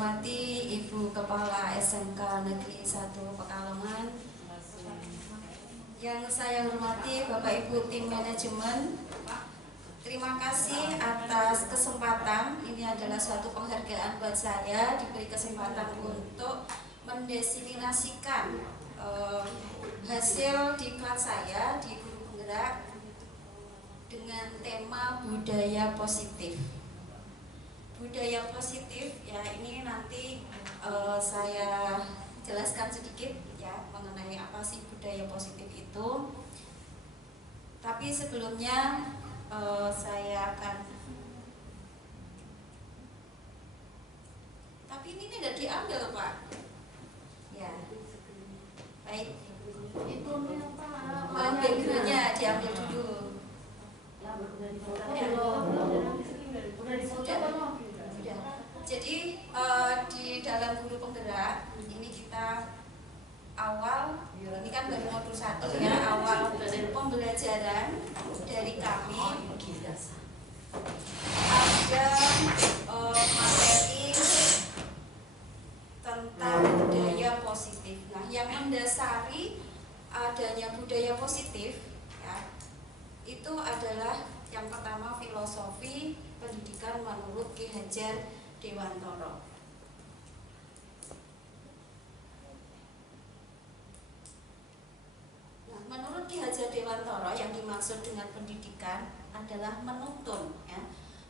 hormati Ibu Kepala SMK Negeri 1 Pekalongan, yang saya hormati Bapak Ibu tim manajemen, terima kasih atas kesempatan. Ini adalah suatu penghargaan buat saya, diberi kesempatan untuk mendesimilasikan hasil diklat saya di Guru Penggerak dengan tema budaya positif. Budaya positif ya, ini nanti saya jelaskan sedikit ya mengenai apa sih budaya positif itu. Tapi sebelumnya saya akan, tapi ini tidak diambil Pak. Ya, baik. Itu backgroundnya diambil dulu. Jadi di dalam Guru Penggerak ini kita awal, ini kan baru modul 1 ya, awal pembelajaran dari kami ada materi tentang budaya positif. Nah, yang mendasari adanya budaya positif ya, itu adalah yang pertama filosofi pendidikan menurut Ki Hajar Dewantara. Nah, menurut Ki Hajar Dewantara yang dimaksud dengan pendidikan adalah menuntun ya,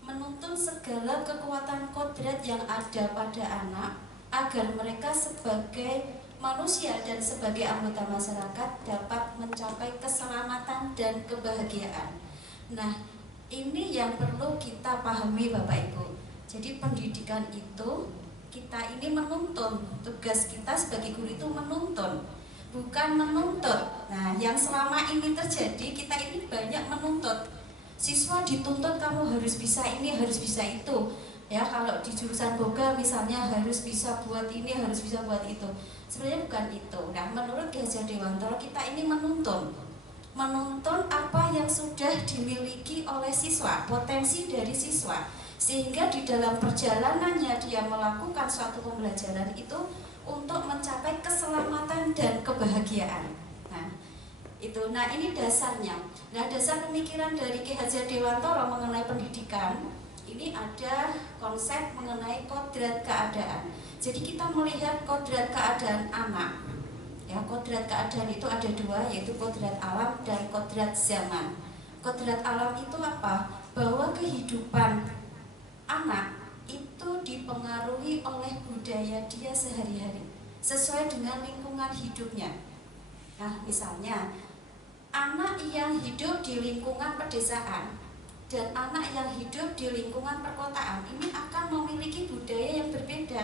menuntun segala kekuatan kodrat yang ada pada anak agar mereka sebagai manusia dan sebagai anggota masyarakat dapat mencapai keselamatan dan kebahagiaan. Nah, ini yang perlu kita pahami Bapak Ibu. Jadi pendidikan itu kita ini menuntun, tugas kita sebagai guru itu menuntun, bukan menuntut. Nah, yang selama ini terjadi, kita ini banyak menuntut. Siswa dituntut kamu harus bisa ini, harus bisa itu. Ya, kalau di jurusan boga misalnya harus bisa buat ini, harus bisa buat itu. Sebenarnya bukan itu. Nah, menurut Ki Hajar Dewantara kita ini menuntun apa yang sudah dimiliki oleh siswa, potensi dari siswa, sehingga di dalam perjalanannya dia melakukan suatu pembelajaran itu untuk mencapai keselamatan dan kebahagiaan. Nah, itu. Nah, ini dasarnya. Nah, dasar pemikiran dari Ki Hajar Dewantara mengenai pendidikan ini ada konsep mengenai kodrat keadaan. Jadi kita melihat kodrat keadaan anak. Ya, kodrat keadaan itu ada dua, yaitu kodrat alam dan kodrat zaman. Kodrat alam itu apa? Bahwa kehidupan anak itu dipengaruhi oleh budaya dia sehari-hari, sesuai dengan lingkungan hidupnya. Nah, misalnya anak yang hidup di lingkungan pedesaan dan anak yang hidup di lingkungan perkotaan ini akan memiliki budaya yang berbeda.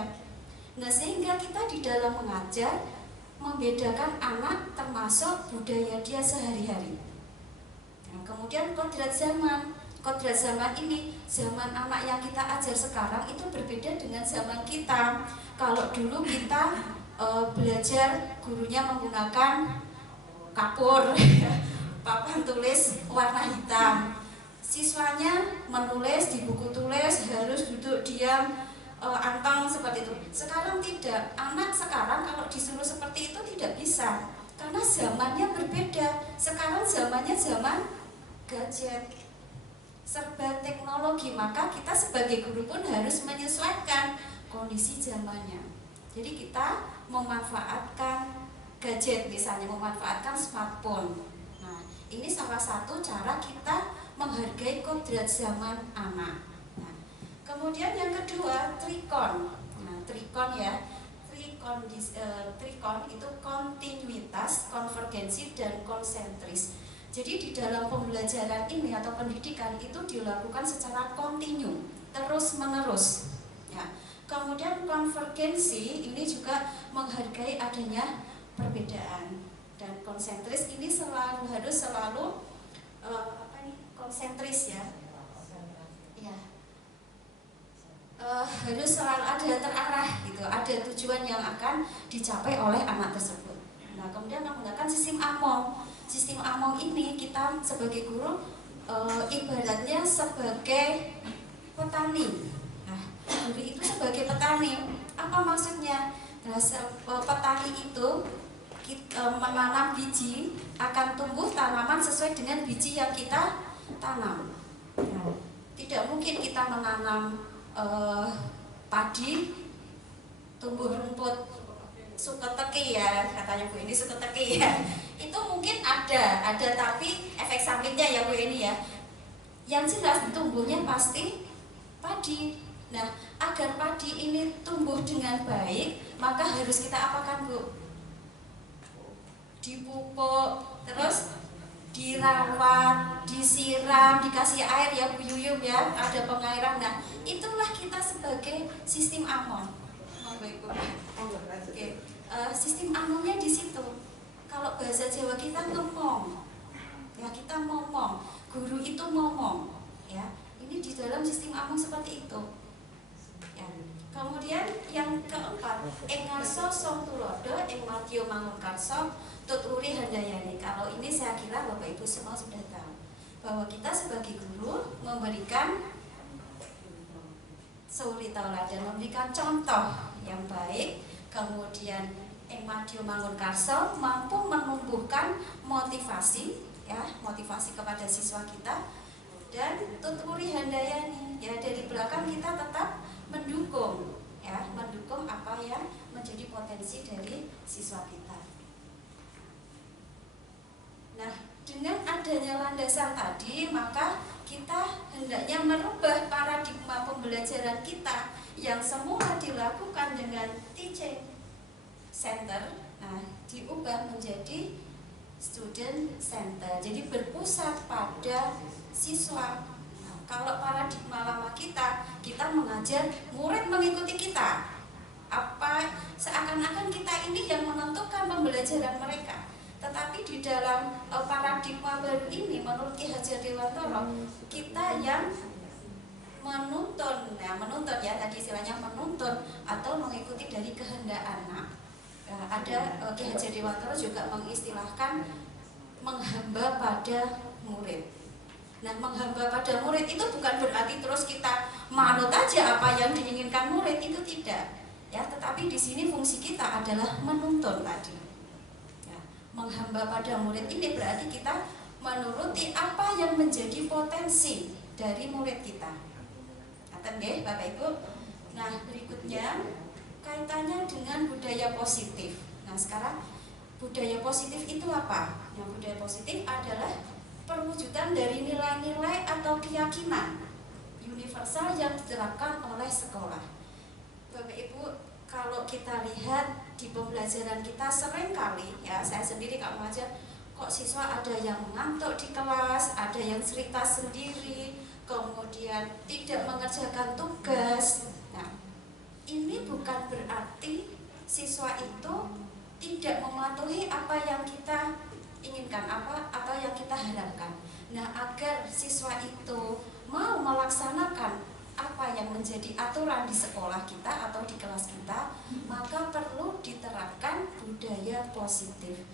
Nah, sehingga kita di dalam mengajar membedakan anak termasuk budaya dia sehari-hari. Nah, kemudian kodrat zaman. Kodrat zaman ini, zaman anak yang kita ajar sekarang itu berbeda dengan zaman kita. Kalau dulu kita belajar, gurunya menggunakan kapur, papan tulis warna hitam. Siswanya menulis di buku tulis, harus duduk diam, anteng seperti itu. Sekarang tidak. Anak sekarang kalau disuruh seperti itu tidak bisa, karena zamannya berbeda. Sekarang zamannya zaman gadget, serba teknologi, maka kita sebagai guru pun harus menyesuaikan kondisi zamannya. Jadi kita memanfaatkan gadget, misalnya memanfaatkan smartphone. Nah, ini salah satu cara kita menghargai kodrat zaman anak. Nah, kemudian yang kedua, trikon. Nah, trikon ya, trikon itu kontinuitas, konvergensi, dan konsentris. Jadi di dalam pembelajaran ini atau pendidikan itu dilakukan secara kontinu, terus menerus. Ya. Kemudian konvergensi ini juga menghargai adanya perbedaan, dan konsentris ini harus selalu konsentris ya. Ya. Harus selalu ada terarah gitu, ada tujuan yang akan dicapai oleh anak tersebut. Nah, kemudian menggunakan sistem Among. Sistem Among ini kita sebagai guru ibaratnya sebagai petani. Nah, diri itu sebagai petani. Apa maksudnya? Nah, petani itu menanam biji, akan tumbuh tanaman sesuai dengan biji yang kita tanam. Nah, tidak mungkin kita menanam padi tumbuh rumput suketeki ya, katanya Bu ini suketeki ya. Itu mungkin ada tapi efek sampingnya ya Bu ini ya. Yang jelas tumbuhnya pasti padi. Nah, agar padi ini tumbuh dengan baik, maka harus kita apakan Bu? Dipupuk, terus dirawat, disiram, dikasih air ya Bu Yuyum ya, ada pengairan. Nah, itulah kita sebagai sistem amon. Oke. Sistem amonnya di situ. Kalau bahasa Jawa kita ngomong, ya kita ngomong. Guru itu ngomong, ya. Ini di dalam sistem amon seperti itu. Ya. Kemudian yang keempat, ing ngarsa song tulodo, ing madya mangunkarsa, tuturi handayani. Kalau ini saya kira Bapak Ibu semua sudah tahu bahwa kita sebagai guru memberikan suri tauladan, memberikan contoh yang baik, kemudian ing madya mangunkarsa mampu menumbuhkan motivasi, ya, motivasi kepada siswa kita, dan tuturi handayani, ya, dari belakang kita tetap mendukung, ya, mendukung apa yang menjadi potensi dari siswa kita. Nah, dengan adanya landasan tadi, maka kita hendaknya merubah paradigma pembelajaran kita yang semula dilakukan dengan teaching center, nah, diubah menjadi student center. Jadi berpusat pada siswa. Nah, kalau paradigma lama kita mengajar murid mengikuti kita. Apa seakan-akan kita ini yang menentukan pembelajaran mereka. Tetapi di dalam paradigma baru ini menurut Ki Hajar Dewantara, kita yang menuntun, ya, menuntun ya tadi istilahnya menuntun atau mengikuti dari kehendak anak. Ada Ki Hajar Dewantara juga mengistilahkan menghamba pada murid. Nah, menghamba pada murid itu bukan berarti terus kita manut aja apa yang diinginkan murid, itu tidak. Ya, tetapi di sini fungsi kita adalah menuntun tadi. Ya, menghamba pada murid ini berarti kita menuruti apa yang menjadi potensi dari murid kita. Ngaten nggih, Bapak Ibu. Nah, berikutnya kaitannya dengan budaya positif. Nah, sekarang budaya positif itu apa? Nah, budaya positif adalah perwujudan dari nilai-nilai atau keyakinan universal yang diterapkan oleh sekolah. Bapak Ibu, kalau kita lihat di pembelajaran kita seringkali, ya saya sendiri kalau mengajar, kok siswa ada yang mengantuk di kelas, ada yang cerita sendiri, kemudian tidak mengerjakan tugas. Nah, ini bukan berarti siswa itu tidak mematuhi apa yang kita inginkan, apa atau yang kita harapkan. Nah, agar siswa itu mau melaksanakan apa yang menjadi aturan di sekolah kita atau di kelas kita, maka perlu diterapkan budaya positif.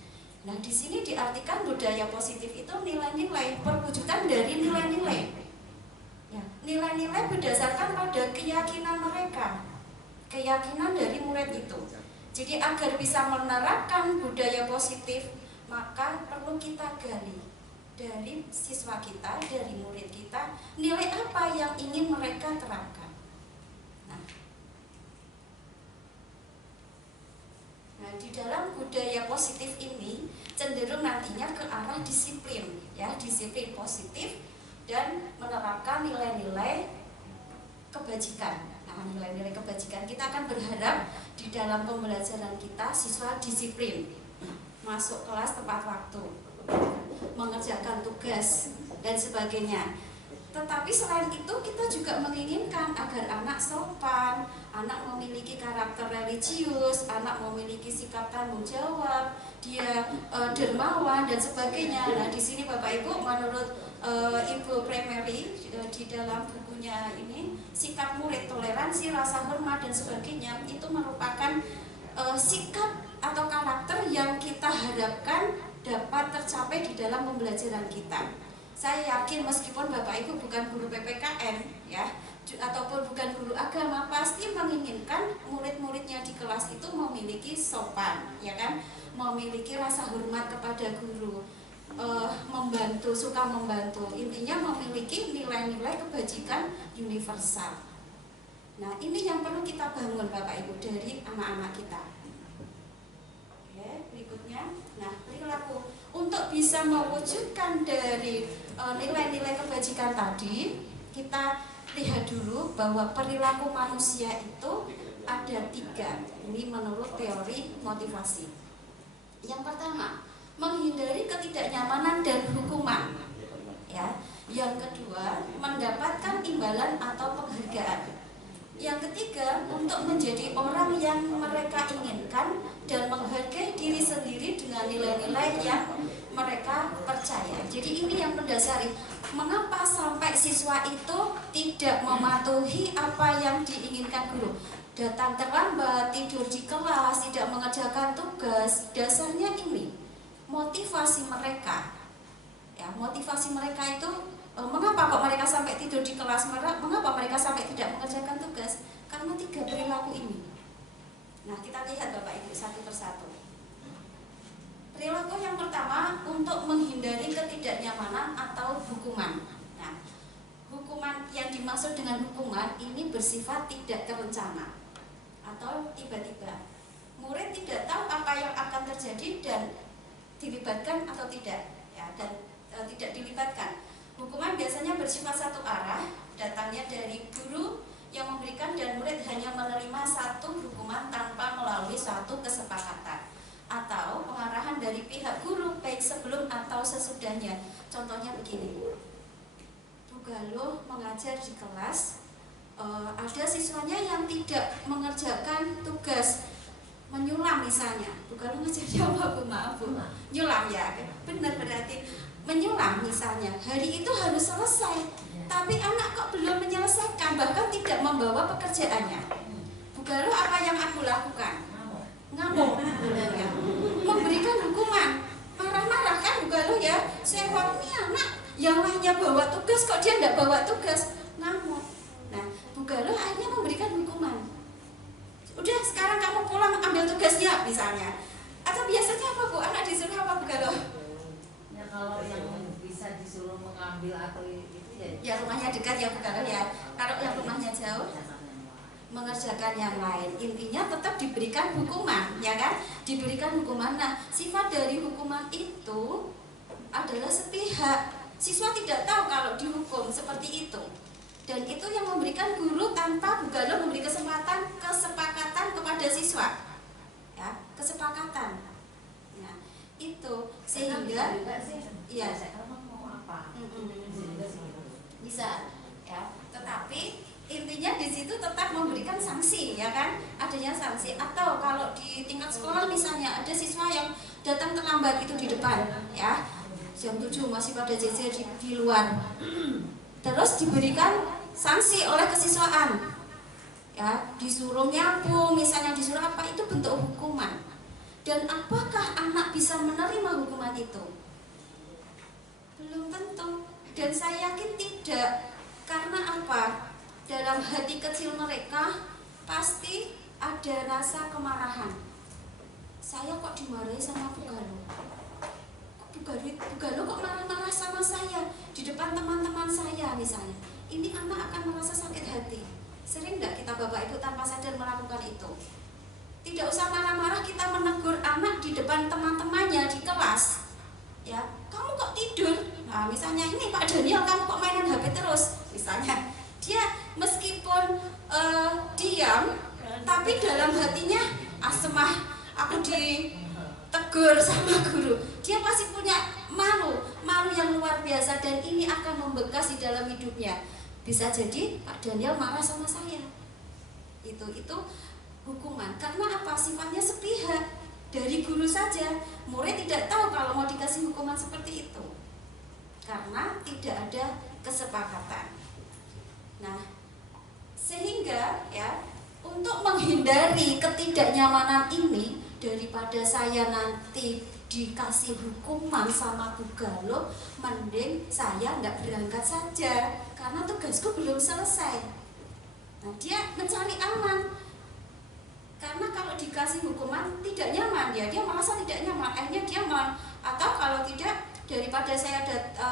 Nah, di sini diartikan budaya positif itu nilai-nilai, perwujudan dari nilai-nilai. Ya, nilai-nilai berdasarkan pada keyakinan mereka, keyakinan dari murid itu. Jadi agar bisa menerapkan budaya positif, maka perlu kita gali dari siswa kita, dari murid kita, nilai apa yang ingin mereka terapkan. Nah, di dalam budaya positif ini cenderung nantinya ke arah disiplin, ya, disiplin positif dan menerapkan nilai-nilai kebajikan. Nah, nilai-nilai kebajikan kita akan berharap di dalam pembelajaran kita siswa disiplin, masuk kelas tepat waktu, mengerjakan tugas dan sebagainya. Tetapi selain itu kita juga menginginkan agar anak sopan, anak memiliki karakter religius, anak memiliki sikap tanggung jawab, dia dermawan dan sebagainya. Nah, di sini Bapak Ibu menurut Ibu Primary di dalam bukunya ini, sikap murid, toleransi, rasa hormat dan sebagainya itu merupakan sikap atau karakter yang kita harapkan dapat tercapai di dalam pembelajaran kita. Saya yakin meskipun Bapak Ibu bukan guru PPKN ya, ataupun bukan guru agama, pasti menginginkan murid-muridnya di kelas itu memiliki sopan, ya kan, memiliki rasa hormat kepada guru, membantu, suka membantu, intinya memiliki nilai-nilai kebajikan universal. Nah, ini yang perlu kita bangun Bapak Ibu dari anak-anak kita. Oke, berikutnya, nah perilaku untuk bisa mewujudkan dari nilai-nilai kebajikan tadi, kita lihat dulu bahwa perilaku manusia itu ada 3. Ini menurut teori motivasi. Yang pertama, menghindari ketidaknyamanan dan hukuman. Ya. Yang kedua, mendapatkan imbalan atau penghargaan. Yang ketiga, untuk menjadi orang yang mereka inginkan dan menghargai diri sendiri dengan nilai-nilai yang mereka percaya. Jadi ini yang mendasari mengapa sampai siswa itu tidak mematuhi apa yang diinginkan guru. Datang terlambat, tidur di kelas, tidak mengerjakan tugas. Dasarnya ini motivasi mereka. Ya, motivasi mereka itu mengapa kok mereka sampai tidur di kelas, mengapa mereka sampai tidak mengerjakan tugas? Karena 3 perilaku ini. Nah, kita lihat Bapak Ibu satu persatu. Perilaku yang pertama, untuk menghindari ketidaknyamanan atau hukuman. Nah, hukuman yang dimaksud dengan hukuman ini bersifat tidak terencana atau tiba-tiba. Murid tidak tahu apa yang akan terjadi dan dilibatkan atau tidak, ya, dan tidak dilibatkan. Hukuman biasanya bersifat satu arah, datangnya dari guru yang memberikan dan murid hanya menerima satu hukuman tanpa melalui suatu kesepakatan, atau pengarahan dari pihak guru baik sebelum atau sesudahnya. Contohnya begini, Bu Galuh mengajar di kelas, ada siswanya yang tidak mengerjakan tugas, menyulam misalnya. Bu Galuh ngajarnya apa Bu? Maaf Bu, nyulam ya, benar berarti menyulam misalnya. Hari itu harus selesai, tapi anak kok belum menyelesaikan, bahkan tidak membawa pekerjaannya. Bu Galuh apa yang aku lakukan? Ngamuk, ya. Memberikan hukuman, marah-marah kan Bu Galuh ya. Sewot ini anak yang lainnya bawa tugas kok dia tidak bawa tugas, ngamuk. Nah, Bu Galuh akhirnya memberikan hukuman. Udah sekarang kamu pulang ambil tugasnya misalnya. Atau biasanya apa Bu? Anak disuruh apa Bu Galuh? Ya kalau yang bisa disuruh mengambil atau itu ya rumahnya dekat ya Bu Galuh ya. Kalau yang rumahnya jauh, mengerjakan yang lain. Intinya tetap diberikan hukuman, ya kan? Diberikan hukuman. Nah, sifat dari hukuman itu adalah sepihak. Siswa tidak tahu kalau dihukum seperti itu. Dan itu yang memberikan guru tanpa Bu Galuh memberi kesempatan, kesepakatan kepada siswa. Ya, kesepakatan. Nah, itu sehingga iya, mau apa? Bisa, ya. Tetapi intinya di situ tetap memberikan sanksi, ya kan? Adanya sanksi. Atau kalau di tingkat sekolah misalnya ada siswa yang datang terlambat itu di depan, ya. Jam 7 masih pada jejer di luar. Terus diberikan sanksi oleh kesiswaan. Ya, disuruh nyapu, misalnya disuruh apa, itu bentuk hukuman. Dan apakah anak bisa menerima hukuman itu? Belum tentu. Dan saya yakin tidak. Karena apa? Dalam hati kecil mereka pasti ada rasa kemarahan. Saya kok dimarahi sama Bu Galuh? Bu Galuh kok marah-marah sama saya di depan teman-teman saya misalnya. Ini anak akan merasa sakit hati. Sering nggak kita Bapak Ibu tanpa sadar melakukan itu? Tidak usah marah-marah, kita menegur anak di depan teman-temannya di kelas. Ya, kamu kok tidur? Nah, misalnya ini Pak Daniel, kamu kok mainan HP terus? Misalnya, dia meskipun diam, tapi dalam hatinya asmah, aku ditegur sama guru. Dia pasti punya malu yang luar biasa, dan ini akan membekas di dalam hidupnya. Bisa jadi Pak Daniel marah sama saya. Itu hukuman. Karena apa? Sifatnya sepihak. Dari guru saja, murid tidak tahu kalau mau dikasih hukuman seperti itu. Karena tidak ada kesepakatan. Nah, sehingga ya, untuk menghindari ketidaknyamanan ini, daripada saya nanti dikasih hukuman sama Bu Galo, mending saya nggak berangkat saja karena tugasku belum selesai. Nah, dia mencari aman, karena kalau dikasih hukuman tidak nyaman, ya dia merasa tidak nyaman, akhirnya dia atau kalau tidak, daripada saya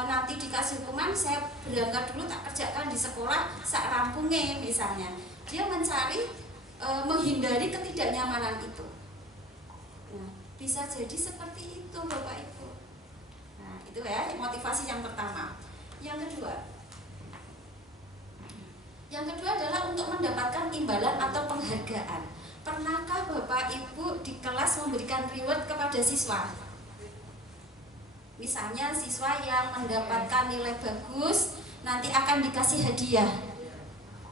nanti dikasih hukuman, saya berangkat dulu tak kerjakan di sekolah sak rampungnya misalnya. Dia mencari menghindari ketidaknyamanan itu. Nah, bisa jadi seperti itu Bapak Ibu. Nah, itu ya motivasi yang pertama. Yang kedua adalah untuk mendapatkan imbalan atau penghargaan. Pernahkah Bapak Ibu di kelas memberikan reward kepada siswa? Misalnya siswa yang mendapatkan nilai bagus nanti akan dikasih hadiah.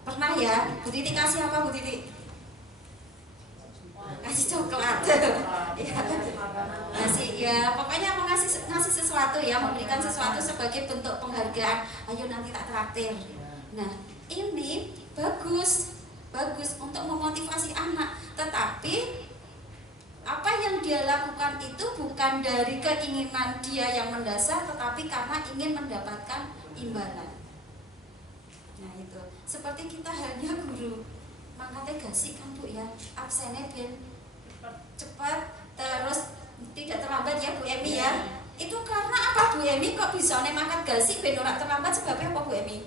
Pernah ya? Bu Titi kasih apa Bu Titi? Kasih coklat. Kasih ya, pokoknya ngasih sesuatu ya, memberikan sesuatu sebagai bentuk penghargaan. Ayo nanti tak traktir. Nah, ini bagus untuk memotivasi anak, tetapi apa yang dia lakukan itu bukan dari keinginan dia yang mendasar, tetapi karena ingin mendapatkan imbalan. Nah itu, seperti kita hanya guru mangkatnya gasik kan Bu ya, absennya ben cepat, terus tidak terlambat ya Bu Emi ya. Itu karena apa Bu Emi kok bisa mangkat gasik ben ora terlambat, sebabnya apa Bu Emi?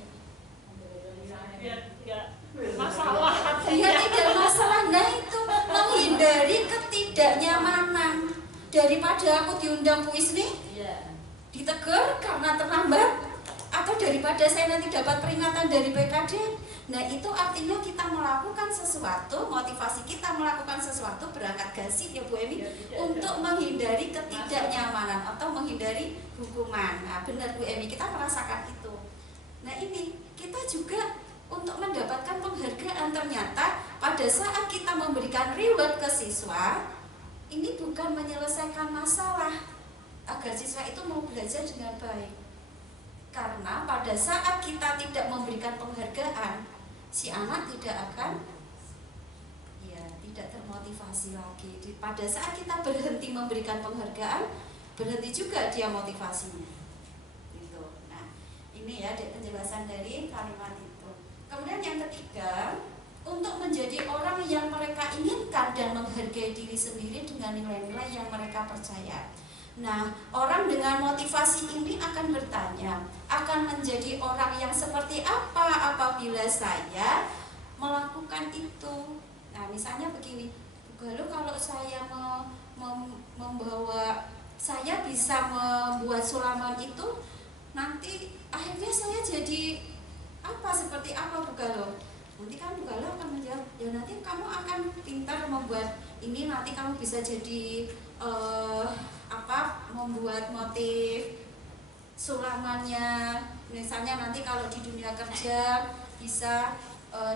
Masalah ya tidak masalah. Nah itu menghindari ketidaknyamanan. Daripada aku diundang Bu Isni ditegur karena terlambat, atau daripada saya nanti dapat peringatan dari BKD. Nah itu artinya kita melakukan sesuatu, motivasi kita melakukan sesuatu, berangkat gasik ya Bu Emi, untuk menghindari ketidaknyamanan atau menghindari hukuman. Nah benar Bu Emi, kita merasakan itu. Nah ini kita juga untuk mendapatkan penghargaan. Ternyata pada saat kita memberikan reward ke siswa, ini bukan menyelesaikan masalah agar siswa itu mau belajar dengan baik. Karena pada saat kita tidak memberikan penghargaan, si anak tidak akan tidak termotivasi lagi. Pada saat kita berhenti memberikan penghargaan, berhenti juga dia motivasinya. Gitu. Nah, ini ya penjelasan dari kalimat itu. Kemudian yang ketiga, untuk menjadi orang yang mereka inginkan dan menghargai diri sendiri dengan nilai-nilai yang mereka percaya. Nah, orang dengan motivasi ini akan bertanya, akan menjadi orang yang seperti apa apabila saya melakukan itu. Nah, misalnya begini, lalu kalau saya membawa, saya bisa membuat sulaman itu, nanti akhirnya saya jadi apa, seperti apa Bu Galo? Nanti kan Bu Galo akan menjawab, ya nanti kamu akan pintar membuat ini, nanti kamu bisa jadi membuat motif sulamannya. Misalnya nanti kalau di dunia kerja bisa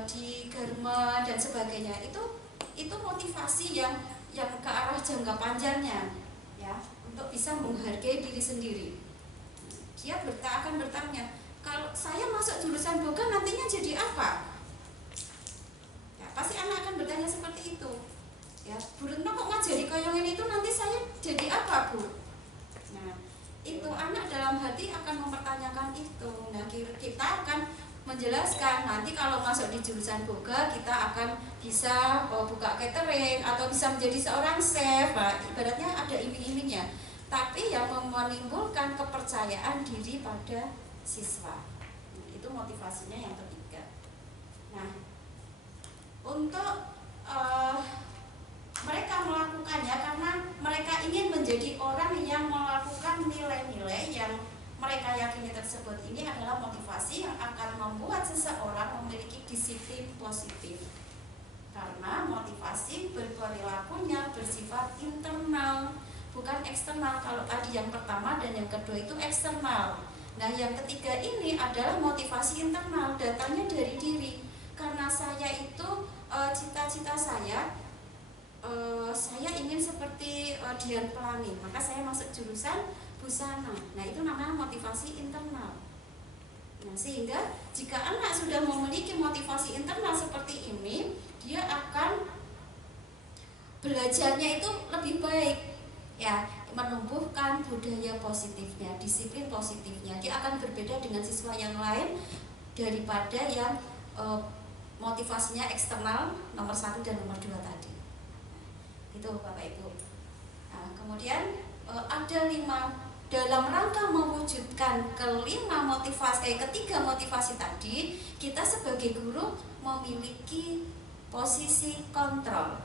di garment dan sebagainya. Itu motivasi yang ke arah jangka panjangnya ya, untuk bisa menghargai diri sendiri. Dia akan bertanya, kalau saya masuk jurusan boga nantinya jadi apa? Ya, pasti anak akan bertanya seperti itu. Ya, Bu Retno kok ngajari koyongin itu, nanti saya jadi apa Bu? Nah, itu anak dalam hati akan mempertanyakan itu. Nah, kita akan menjelaskan nanti kalau masuk di jurusan boga kita akan bisa buka catering atau bisa menjadi seorang chef. Nah, ibaratnya ada iming-imingnya. Tapi yang menimbulkan kepercayaan diri pada siswa. Itu motivasinya yang ketiga. Nah, untuk mereka melakukannya karena mereka ingin menjadi orang yang melakukan nilai-nilai yang mereka yakini tersebut. Ini adalah motivasi yang akan membuat seseorang memiliki disiplin positif. Karena motivasi berperilakunya bersifat internal, bukan eksternal. Kalau tadi yang pertama dan yang kedua itu eksternal. Nah, yang ketiga ini adalah motivasi internal, datangnya dari diri. Karena saya itu cita-cita saya ingin seperti Dian Pelangi, maka saya masuk jurusan busana. Nah, itu namanya motivasi internal. Nah, sehingga jika anak sudah memiliki motivasi internal seperti ini, dia akan belajarnya itu lebih baik. Ya, menumbuhkan budaya positifnya, disiplin positifnya. Dia akan berbeda dengan siswa yang lain daripada yang motivasinya eksternal nomor 1 dan nomor 2 tadi. Itu Bapak Ibu. Nah, kemudian ada 5 dalam rangka mewujudkan ketiga motivasi tadi, kita sebagai guru memiliki posisi kontrol.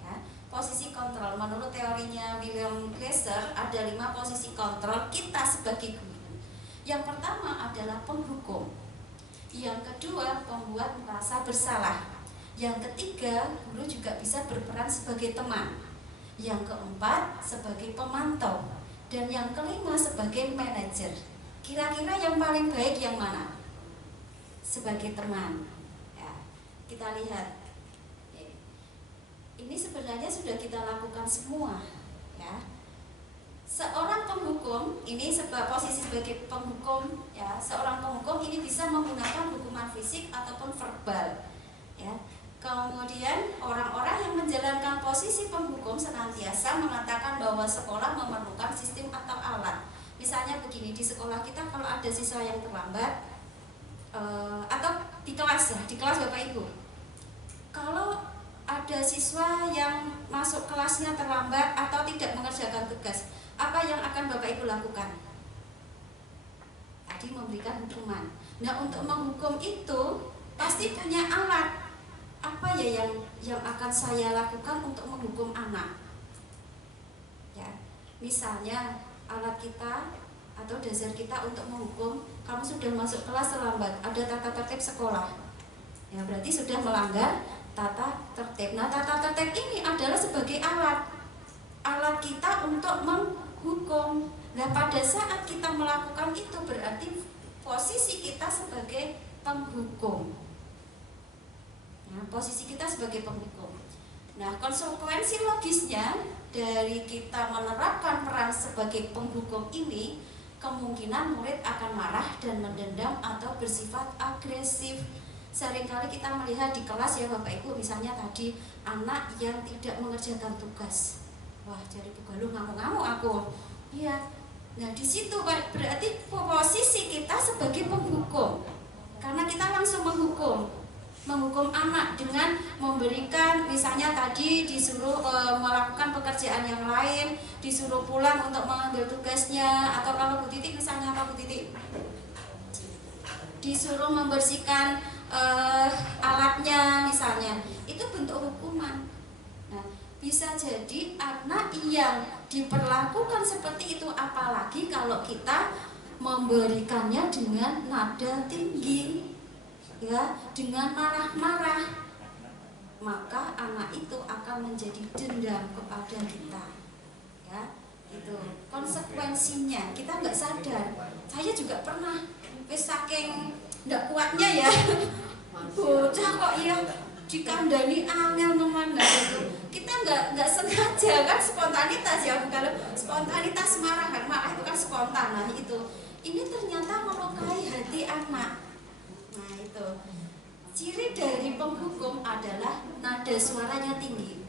Ya, posisi kontrol menurut teorinya William Glasser ada 5 posisi kontrol kita sebagai guru. Yang pertama adalah penghukum. Yang kedua, pembuat merasa bersalah. Yang ketiga, guru juga bisa berperan sebagai teman. Yang keempat, sebagai pemantau. Dan yang kelima, sebagai manajer. Kira-kira yang paling baik yang mana? Sebagai teman. Ya, kita lihat. Ini sebenarnya sudah kita lakukan semua. Ya. Seorang penghukum, ini posisi sebagai penghukum, ya, seorang penghukum ini bisa menggunakan hukuman fisik ataupun verbal. Ya. Kemudian orang-orang yang menjalankan posisi penghukum senantiasa mengatakan bahwa sekolah memerlukan sistem atau alat. Misalnya begini, di sekolah kita kalau ada siswa yang terlambat atau di kelas Bapak Ibu, kalau ada siswa yang masuk kelasnya terlambat atau tidak mengerjakan tugas, apa yang akan Bapak Ibu lakukan? Tadi memberikan hukuman. Nah, untuk menghukum itu pasti punya alat. Apa ya yang akan saya lakukan untuk menghukum anak? Ya, misalnya alat kita atau dasar kita untuk menghukum, kamu sudah masuk kelas terlambat, ada tata tertib sekolah. Ya, berarti sudah melanggar tata tertib. Nah, tata tertib ini adalah sebagai alat kita untuk menghukum. Nah, pada saat kita melakukan itu berarti posisi kita sebagai penghukum. Nah, posisi kita sebagai penghukum. Nah, konsekuensi logisnya dari kita menerapkan peran sebagai penghukum ini, kemungkinan murid akan marah dan mendendam atau bersifat agresif. Seringkali kita melihat di kelas ya Bapak Ibu, misalnya tadi anak yang tidak mengerjakan tugas. Wah, jadi bugaluh ngamuk-ngamuk aku. Iya. Nah, di situ berarti posisi kita sebagai penghukum. Karena kita langsung menghukum anak dengan memberikan, misalnya tadi disuruh melakukan pekerjaan yang lain, disuruh pulang untuk mengambil tugasnya, atau kalau Bu Titik misalnya apa Bu Titik? Disuruh membersihkan alatnya misalnya, itu bentuk hukuman. Nah, bisa jadi anak yang diperlakukan seperti itu, apalagi kalau kita memberikannya dengan nada tinggi, ya, dengan marah-marah, maka anak itu akan menjadi dendam kepada kita. Ya, itu konsekuensinya. Kita nggak sadar. Saya juga pernah, saking nggak kuatnya ya, bocah kok ya dikandani angel kemana gitu. Kita nggak sengaja kan, spontanitas ya, bukan spontanitas marah itu kan spontan. Nah, itu ini ternyata melukai hati anak. Nah, itu ciri dari penghukum adalah nada suaranya tinggi.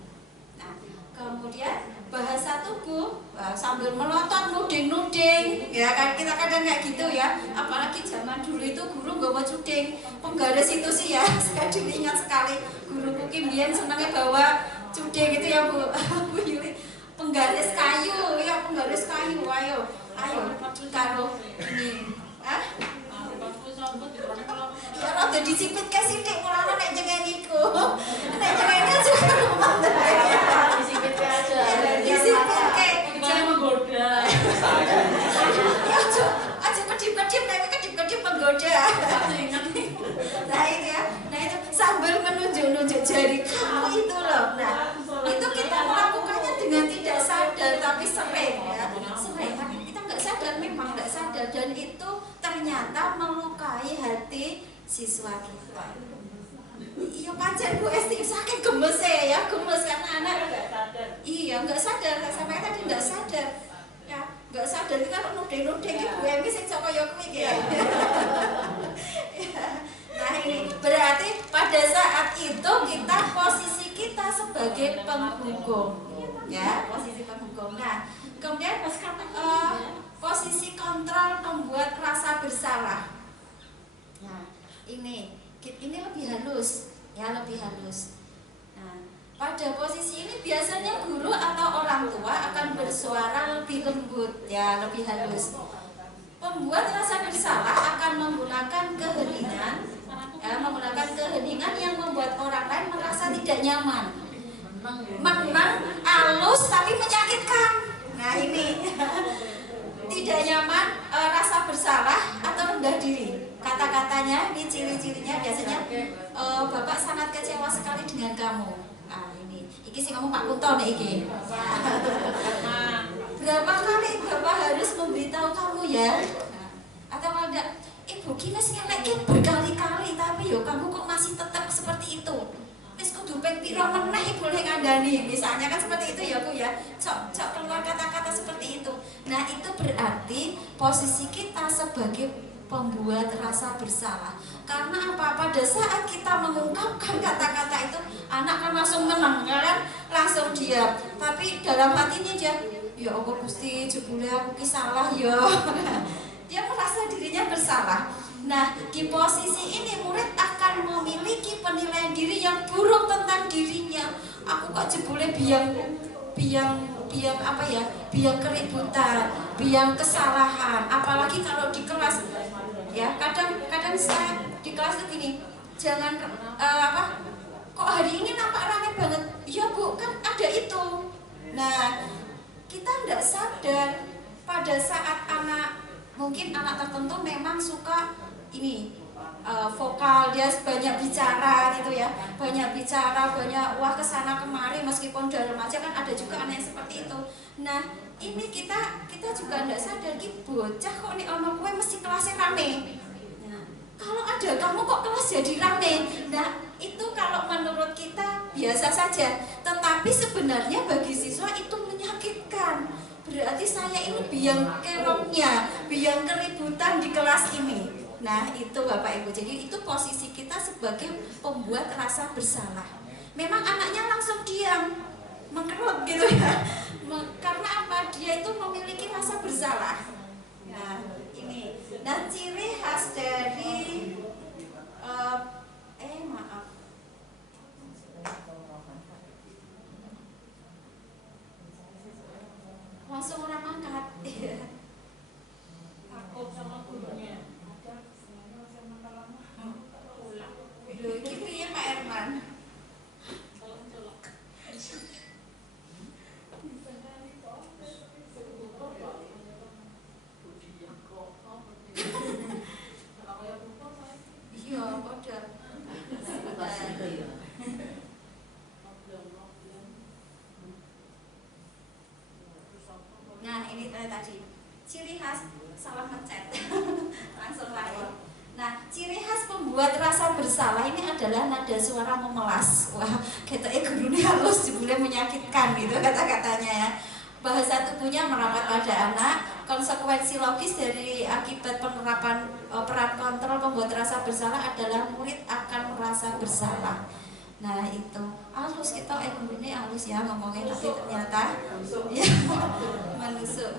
Nah, kemudian bahasa tubuh sambil melotot, nuding-nuding, ya kan, kita kadang kayak gitu ya. Apalagi zaman dulu itu guru nggak mau cuding, penggaris itu sih ya. Saya dulu ingat sekali guru Kim Bian senangnya bawa cuding gitu ya Bu Yuli. Penggaris kayu, ya penggaris kayu, ayo karo ini. Ya rada disipit ke sithik mulane nek jengeni iku. Nek jengeni aja disipit ke aja. Disipit ke jangan menggoda. Ya aja kedip-kedip tapi kedip-kedip menggoda. Nah itu ya. Nah itu sambil menunjuk-nunjuk jari kamu itu loh. Nah, itu kita melakukannya dengan tidak sadar tapi sering ya. Sering tapi kita nggak sadar, memang nggak sadar, dan itu ternyata melukai hati siswa kita. Iya pancen Bu Esti saking gemes ya, gemes karena anak iya nggak sadar, sampai tadi nggak sadar ya, nggak sadar itu kan nuding-nuding Bu Emi sing saka yo kuwi ya. Nah ini berarti pada saat itu posisi kita sebagai penghukum ya, posisi penghukum. Nah Kemudian posisi kontrol membuat rasa bersalah. Nah, ini lebih halus, ya lebih halus. Nah, pada posisi ini biasanya guru atau orang tua akan bersuara lebih lembut, ya lebih halus. Pembuat rasa bersalah akan menggunakan keheningan, yang membuat orang lain merasa tidak nyaman. Menang, halus tapi menyakitkan. Nah ini tidak nyaman, rasa bersalah atau rendah diri. Kata-katanya, ini ciri-cirinya biasanya Bapak sangat kecewa sekali dengan kamu. Nah ini sih kamu Pak Kunto nih iki. Berapa kali Bapak harus memberitahu kamu ya? Atau enggak, Ibu Ki wis ngeleki berkali-kali tapi yo kamu kok masih tetap seperti itu. Wis kudu ping pira meneh Ibu le ngandani. Misalnya kan seperti itu ya Bu ya. Cok keluar kata-kata seperti itu. Nah, itu berarti posisi kita sebagai pembuat rasa bersalah. Karena apa? Pada saat kita mengungkapkan kata-kata itu, anak kan langsung menang, kan? Langsung diam. Tapi dalam hatinya dia, ya Allah Gusti, jebule aku ki salah ya. Dia merasa dirinya bersalah. Nah, di posisi ini murid akan memiliki penilaian diri yang buruk tentang dirinya. Aku kok jebule biang apa ya? Biang keributan, biang kesalahan. Apalagi kalau di kelas, ya kadang saya di kelas itu gini, jangan kok hari ini nampak ramai banget. Ya Bu, kan ada itu. Nah, kita tidak sadar pada saat mungkin anak tertentu memang suka ini vokal, dia banyak bicara gitu ya, banyak wah kesana kemari, meskipun dalam aja kan ada juga anak yang seperti itu. Nah ini kita juga tidak sadar bocah kok nih ono kue mesti kelasnya rame. Nah, kalau ada kamu kok kelas jadi rame. Nah itu kalau menurut kita biasa saja, tetapi sebenarnya bagi siswa itu menyakitkan. Berarti saya ini biang kerongnya, biang keributan di kelas ini. Nah itu Bapak Ibu, jadi itu posisi kita sebagai pembuat rasa bersalah. Memang anaknya langsung diam, mengkerut gitu ya. Karena apa? Dia itu memiliki rasa bersalah. Nah ini, dan ciri khas dari langsung orang mangkat. Takut sama gurunya. Gitu ya Pak Herman. Iya, udah. Nah ini tadi ciri khas salah mencet. Langsung lain. Nah ciri khas pembuat rasa bersalah ini adalah nada suara memelas. Wah katanya gurunya halus boleh menyakitkan gitu kata-katanya ya. Bahasa tubuhnya merapat pada anak. Konsekuensi logis dari akibat penerapan peran kontrol pembuat rasa bersalah adalah murid akan merasa bersalah. Nah itu halus kita gurunya halus ya ngomongnya, tapi ternyata ya menusuk.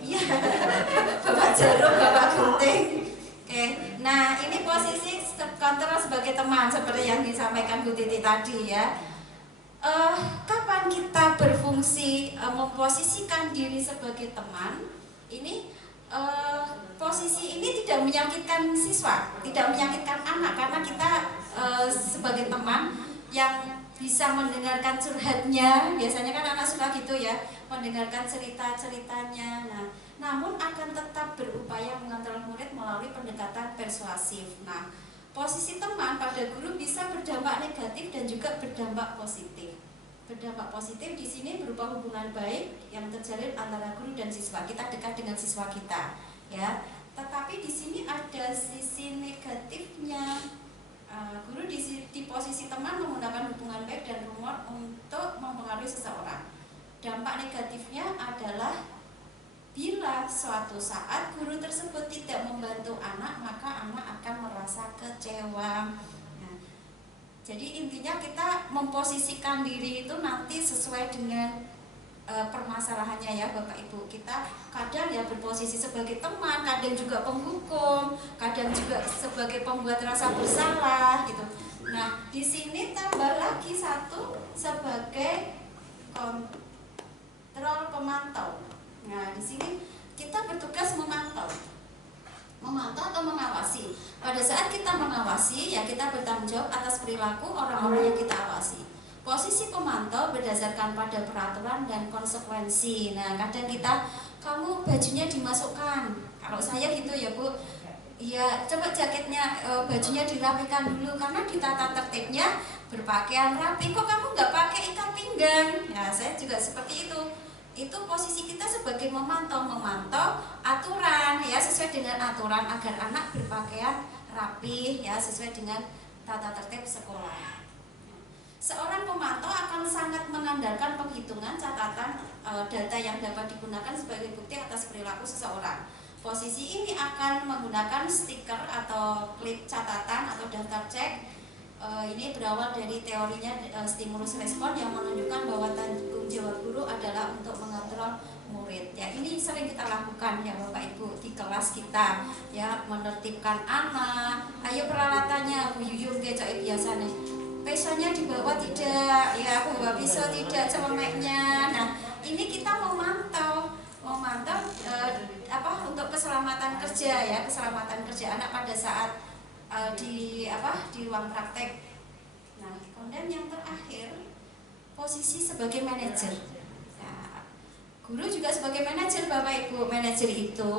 Iya, Bapak Jarum, Bapak Gunting. Oke, nah ini posisi kontrol sebagai teman seperti yang disampaikan Bu Titi tadi ya. Kapan kita berfungsi memposisikan diri sebagai teman? Ini posisi ini tidak menyakitkan siswa, tidak menyakitkan anak, karena kita sebagai teman yang bisa mendengarkan curhatnya. Biasanya kan anak suka gitu ya, mendengarkan cerita-ceritanya. Nah, namun akan tetap berupaya mengontrol murid melalui pendekatan persuasif. Nah, posisi teman pada guru bisa berdampak negatif dan juga berdampak positif. Berdampak positif di sini berupa hubungan baik yang terjalin antara guru dan siswa. Kita dekat dengan siswa kita, ya. Tetapi di sini ada sisi negatifnya. Guru di posisi teman menggunakan hubungan baik dan humor untuk mempengaruhi seseorang. Dampak negatifnya adalah bila suatu saat guru tersebut tidak membantu anak, maka anak akan merasa kecewa. Nah, jadi intinya kita memposisikan diri itu nanti sesuai dengan permasalahannya ya Bapak Ibu. Kita kadang ya berposisi sebagai teman, kadang juga penghukum, kadang juga sebagai pembuat rasa bersalah gitu. Nah, di sini tambah lagi satu sebagai kontrol pemantau. Nah, di sini kita bertugas memantau atau mengawasi. Pada saat kita mengawasi, ya kita bertanggung jawab atas perilaku orang-orang yang kita awasi. Posisi pemantau berdasarkan pada peraturan dan konsekuensi. Nah, kadang kita, kamu bajunya dimasukkan. Kalau saya gitu ya Bu, ya coba jaketnya, bajunya dirapikan dulu karena ditata tertibnya berpakaian rapi. Kok kamu nggak pakai ikat pinggang? Ya, saya juga seperti itu. Itu posisi kita sebagai memantau aturan ya, sesuai dengan aturan agar anak berpakaian rapi ya, sesuai dengan tata tertib sekolah. Seorang pemantau akan sangat mengandalkan penghitungan catatan data yang dapat digunakan sebagai bukti atas perilaku seseorang. Posisi ini akan menggunakan stiker atau klip catatan atau daftar cek. Ini berawal dari teorinya stimulus respon yang menunjukkan bahwa tanggung jawab guru adalah untuk mengontrol murid. Ya, ini sering kita lakukan ya Bapak Ibu di kelas kita ya, menertibkan anak. Ayo peralatannya Bu Yuyun kayak biasa nih. Pisaunya dibawa tidak, ya bawa pisau tidak, celemeknya. Nah, ini kita memantau untuk keselamatan kerja ya, keselamatan kerja anak pada saat di ruang praktek. Nah, kemudian yang terakhir posisi sebagai manajer. Nah, guru juga sebagai manajer Bapak Ibu. Manajer itu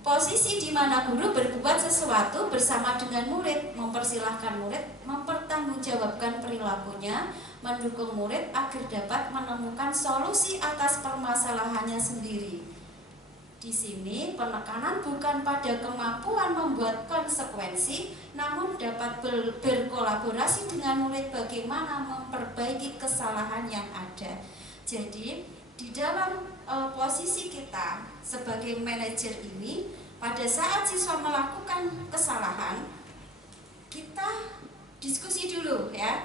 posisi di mana guru berbuat sesuatu bersama dengan murid, mempersilahkan murid, mempertanggungjawabkan perilakunya, mendukung murid agar dapat menemukan solusi atas permasalahannya sendiri. Di sini penekanan bukan pada kemampuan membuat konsekuensi, namun dapat berkolaborasi dengan murid bagaimana memperbaiki kesalahan yang ada. Jadi di dalam posisi kita sebagai manajer ini, pada saat siswa melakukan kesalahan, kita diskusi dulu ya,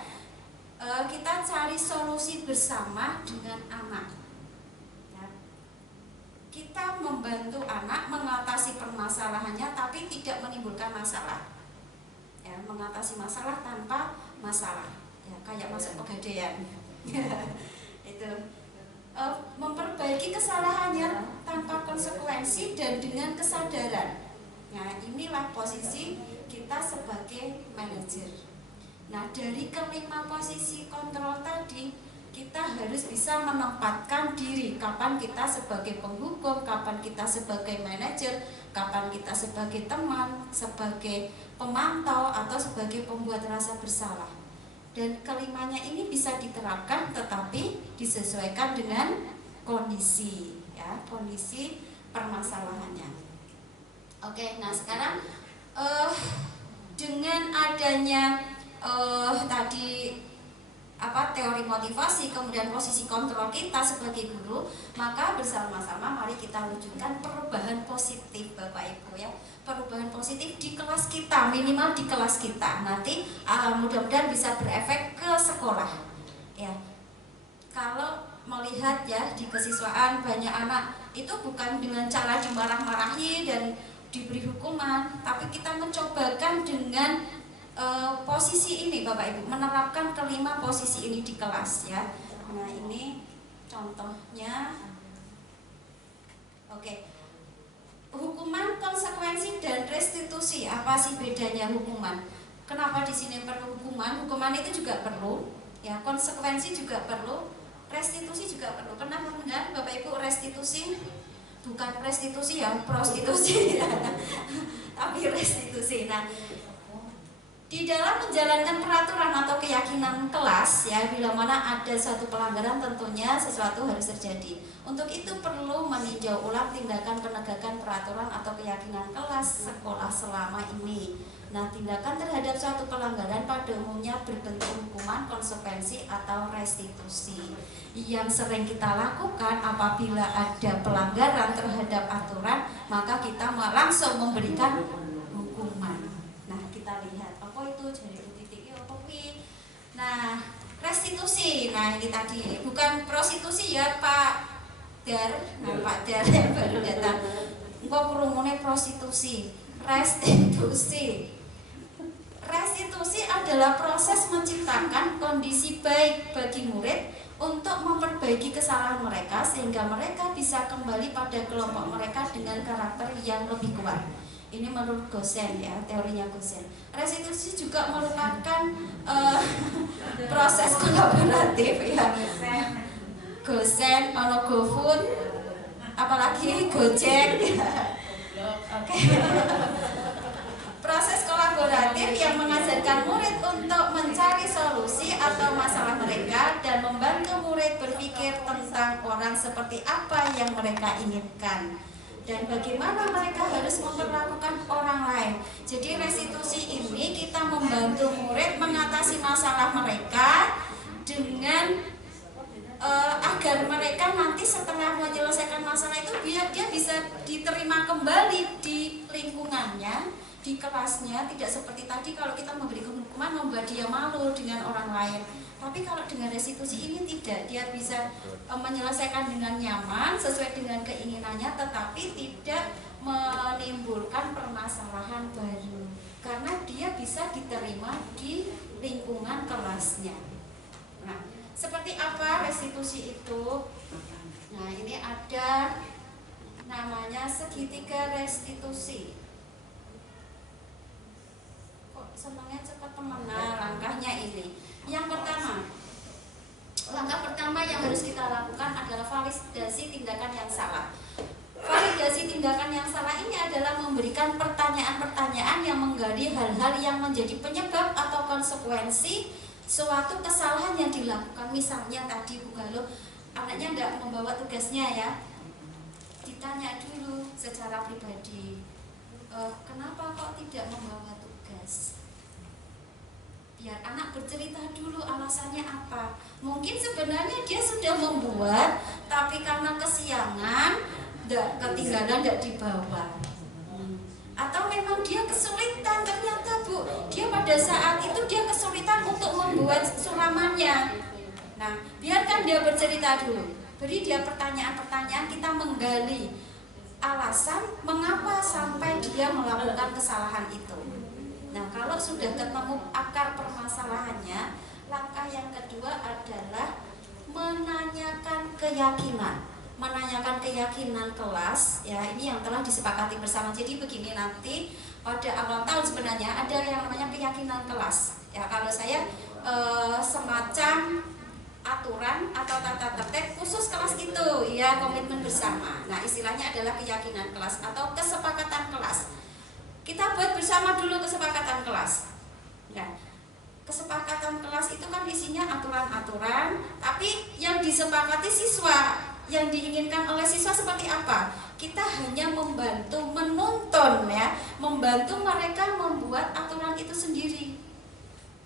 kita cari solusi bersama dengan anak ya. Kita membantu anak mengatasi permasalahannya tapi tidak menimbulkan masalah ya, mengatasi masalah tanpa masalah ya, kayak masuk pegadaian itu. Memperbaiki kesalahannya tanpa konsekuensi dan dengan kesadaran. Nah, inilah posisi kita sebagai manajer. Nah, dari kelima posisi kontrol tadi, kita harus bisa menempatkan diri. Kapan kita sebagai penghukum, kapan kita sebagai manajer, kapan kita sebagai teman, sebagai pemantau, atau sebagai pembuat rasa bersalah. Dan kelimanya ini bisa diterapkan tetapi disesuaikan dengan kondisi ya, kondisi permasalahannya. Oke, nah sekarang dengan adanya tadi teori motivasi, kemudian posisi kontrol kita sebagai guru, maka bersama-sama mari kita wujudkan perubahan positif Bapak Ibu ya. Perubahan positif di kelas kita, minimal di kelas kita. Nanti mudah-mudahan bisa berefek ke sekolah ya. Kalau melihat ya di kesiswaan banyak anak itu bukan dengan cara dimarah-marahi dan diberi hukuman, tapi kita mencobakan dengan posisi ini Bapak Ibu, menerapkan kelima posisi ini di kelas ya. Nah, ini contohnya. Oke. Hukuman, konsekuensi, dan restitusi. Apa sih bedanya hukuman? Kenapa di sini perlu hukuman? Hukuman itu juga perlu, ya. Konsekuensi juga perlu, restitusi juga perlu. Pernah mendengar Bapak Ibu restitusi? Bukan restitusi ya, prostitusi, tapi restitusi. Nah, di dalam menjalankan peraturan atau keyakinan kelas ya, bila mana ada satu pelanggaran tentunya sesuatu harus terjadi. Untuk itu perlu meninjau ulang tindakan penegakan peraturan atau keyakinan kelas sekolah selama ini. Nah, tindakan terhadap suatu pelanggaran pada umumnya berbentuk hukuman, konsekuensi, atau restitusi. Yang sering kita lakukan apabila ada pelanggaran terhadap aturan, maka kita langsung memberikan hukuman. Nah, kita lihat apa itu jari titik apa. Nah, Restitusi, nah ini tadi bukan prostitusi ya Pak Dar, nah Pak Dar yang baru datang. Engkau kerumunan prostitusi, restitusi. Restitusi adalah proses menciptakan kondisi baik bagi murid untuk memperbaiki kesalahan mereka sehingga mereka bisa kembali pada kelompok mereka dengan karakter yang lebih kuat. Ini menurut Gosen ya, teorinya Gosen. Restitusi juga merupakan proses kolaboratif ya. Gosen, ono GoFood, apalagi Gojek. Oke. Proses kolaboratif yang mengajarkan murid untuk mencari solusi atau masalah mereka dan membantu murid berpikir tentang orang seperti apa yang mereka inginkan dan bagaimana mereka harus memperlakukan orang lain. Jadi restitusi ini kita membantu murid mengatasi masalah mereka dengan agar mereka nanti setelah menyelesaikan masalah itu biar dia bisa diterima kembali di lingkungannya, di kelasnya. Tidak seperti tadi kalau kita memberi hukuman membuat dia malu dengan orang lain. Tapi kalau dengan restitusi ini tidak, dia bisa menyelesaikan dengan nyaman sesuai dengan keinginannya, tetapi tidak menimbulkan permasalahan baru karena dia bisa diterima di lingkungan kelasnya. Nah, seperti apa restitusi itu? Nah, ini ada namanya segitiga restitusi. Kok senangnya cepat teman? Nah, langkahnya ini. Yang pertama, langkah pertama yang harus kita lakukan adalah validasi tindakan yang salah. Validasi tindakan yang salah ini adalah memberikan pertanyaan-pertanyaan yang menggali hal-hal yang menjadi penyebab atau konsekuensi suatu kesalahan yang dilakukan. Misalnya tadi Bu Galo, anaknya nggak membawa tugasnya ya, ditanya dulu secara pribadi, kenapa kok tidak membawa tugas? Biar anak bercerita dulu alasannya apa. Mungkin sebenarnya dia sudah membuat, tapi karena kesiangan, ketinggalan, tidak dibawa. Atau memang dia kesulitan, ternyata Bu, dia pada saat itu dia kesulitan untuk membuat sulamannya. Nah, biarkan dia bercerita dulu. Beri dia pertanyaan-pertanyaan, kita menggali alasan mengapa sampai dia melakukan kesalahan itu. Nah, kalau sudah ketemu akar permasalahannya, langkah yang kedua adalah menanyakan keyakinan. Menanyakan keyakinan kelas, ya ini yang telah disepakati bersama. Jadi begini, nanti pada awal tahun sebenarnya ada yang namanya keyakinan kelas. Ya, kalau saya semacam aturan atau tata tertib khusus kelas itu, ya komitmen bersama. Nah, istilahnya adalah keyakinan kelas atau kesepakatan kelas. Kita buat bersama dulu kesepakatan kelas. Nah, kesepakatan kelas itu kan isinya aturan-aturan, tapi yang disepakati siswa, yang diinginkan oleh siswa seperti apa? Kita hanya membantu menuntun ya, membantu mereka membuat aturan itu sendiri.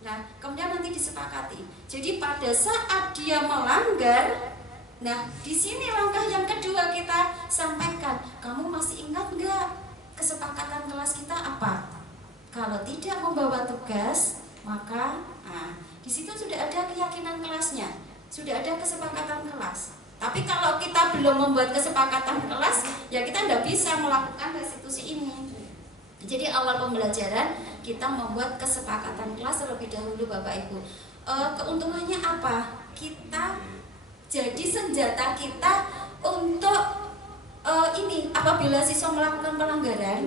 Nah, kemudian nanti disepakati. Jadi pada saat dia melanggar, nah di sini langkah yang kedua kita sampaikan, kamu masih ingat nggak? Kesepakatan kelas kita apa? Kalau tidak membawa tugas, maka di situ sudah ada keyakinan kelasnya, sudah ada kesepakatan kelas. Tapi kalau kita belum membuat kesepakatan kelas, ya kita tidak bisa melakukan restitusi ini. Jadi awal pembelajaran kita membuat kesepakatan kelas terlebih dahulu, Bapak Ibu. Keuntungannya apa? Kita jadi senjata kita untuk ini apabila siswa melakukan pelanggaran.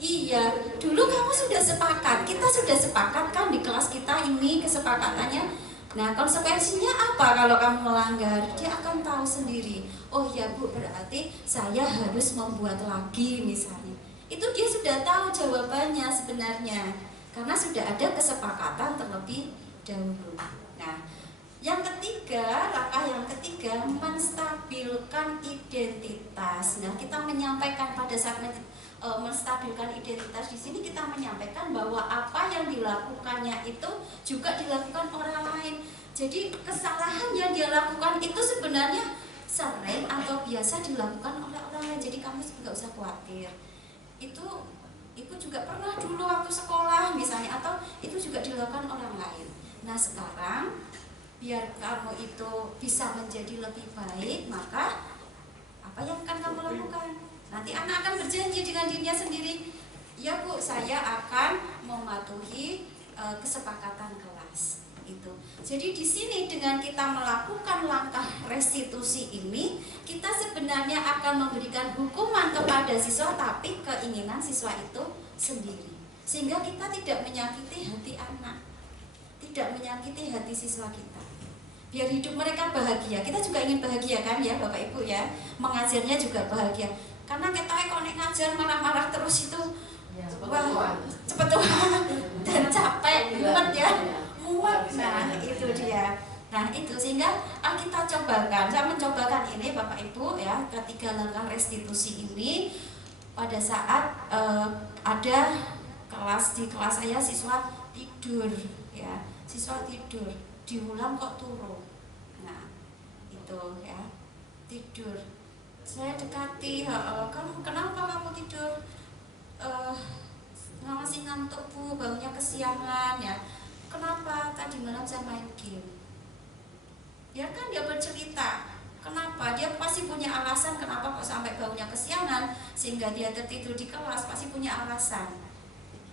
Iya, dulu kamu sudah sepakat, kita sudah sepakat kan di kelas kita ini kesepakatannya. Nah, konsekuensinya apa kalau kamu melanggar? Dia akan tahu sendiri. Oh ya Bu, berarti saya harus membuat lagi misalnya. Itu dia sudah tahu jawabannya sebenarnya, karena sudah ada kesepakatan terlebih dahulu. Nah, yang ketiga, langkah yang ketiga, menstabilkan identitas. Nah, kita menyampaikan pada saat menstabilkan identitas di sini kita menyampaikan bahwa apa yang dilakukannya itu juga dilakukan orang lain. Jadi kesalahan yang dia lakukan itu sebenarnya sering atau biasa dilakukan oleh orang lain. Jadi kamu nggak usah khawatir. Itu juga pernah dulu waktu sekolah misalnya, atau itu juga dilakukan orang lain. Nah, sekarang biar kamu itu bisa menjadi lebih baik, maka apa yang akan kamu lakukan? Nanti anak akan berjanji dengan dirinya sendiri, ya Bu, saya akan mematuhi kesepakatan kelas. Itu. Jadi di sini dengan kita melakukan langkah restitusi ini, kita sebenarnya akan memberikan hukuman kepada siswa, tapi keinginan siswa itu sendiri. Sehingga kita tidak menyakiti hati anak, tidak menyakiti hati siswa kita. Biar hidup mereka bahagia. Kita juga ingin bahagia kan ya Bapak Ibu ya. Mengajarnya juga bahagia. Karena kita kalau ngajar marah-marah terus itu Ya, wah, cepet tua dan capek, mumet ya, mumet. Nah itu dia. Nah itu sehingga kita cobakan, saya mencobakan ini Bapak Ibu ya, ketiga langkah restitusi ini pada saat ada kelas di kelas saya siswa tidur ya, siswa tidur, diulang kok turun. Nah itu ya, tidur. Saya dekati, kamu kenapa kamu tidur? Masih ngantuk Bu, bangunnya kesiangan ya. Kenapa? Tadi malam saya main game. Ya kan dia bercerita. Kenapa? Dia pasti punya alasan kenapa kok sampai bangunnya kesiangan sehingga dia tertidur di kelas, pasti punya alasan.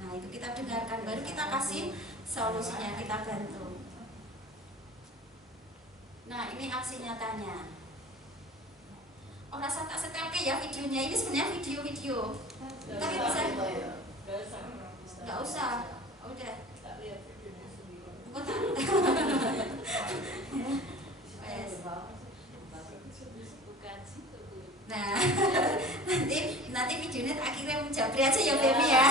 Nah itu kita dengarkan, baru kita kasih solusinya, kita bantu. Nah ini aksi nyatanya. Oh rasa tak setelke ya videonya, ini sebenarnya video-video. Tapi bisa nggak usah, udah. Nah nanti videonya tak kirim Japri aja ya Femi ya.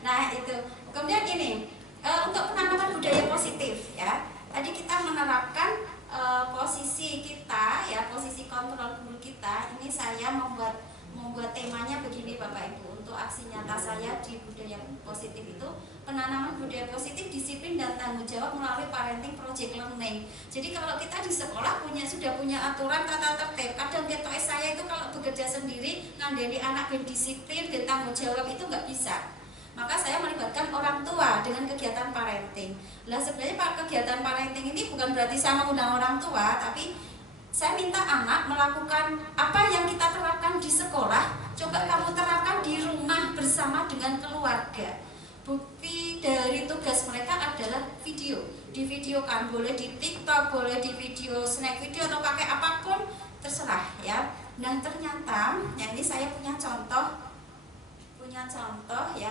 Nah itu kemudian ini untuk penanaman budaya positif ya. Tadi kita menerapkan posisi kita ya, posisi kontrol guru kita. Ini saya membuat temanya begini Bapak Ibu. Untuk aksi nyata saya di budaya positif itu penanaman budaya positif, disiplin dan tanggung jawab melalui parenting project learning. Jadi kalau kita di sekolah sudah punya aturan tata tertib. Kadang ketua saya itu kalau bekerja sendiri ngandani anak berdisiplin dan tanggung jawab itu nggak bisa. Maka saya melibatkan orang tua dengan kegiatan parenting. Lah sebenarnya kegiatan parenting ini bukan berarti saya mengundang orang tua, tapi saya minta anak melakukan apa yang kita terapkan di sekolah, coba kamu terapkan di rumah bersama dengan keluarga. Bukti dari tugas mereka adalah video. Divideokan, boleh di TikTok, boleh di video, snack video atau pakai apapun terserah ya. Nah ternyata, ya ini saya punya contoh ya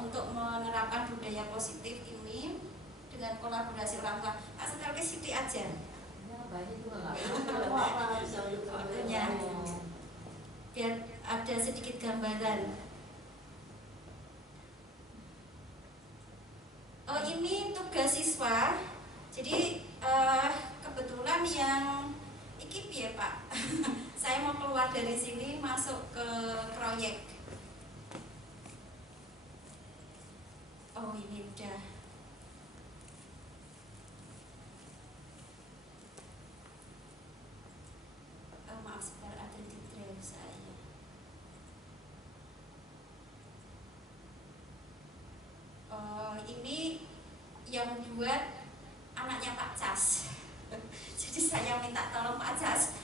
untuk menerapkan budaya positif ini dengan kolaborasi orang tua. Tak setel ke Siti aja. Fotonya biar ada sedikit gambaran. Oh ini tugas siswa. Jadi kebetulan yang iki ya Pak. Saya mau keluar dari sini masuk ke proyek. Oh ini udah. Maaf sebentar, ada di drive saya. Ini yang buat anaknya Pak Cas. Jadi saya minta tolong Pak Cas,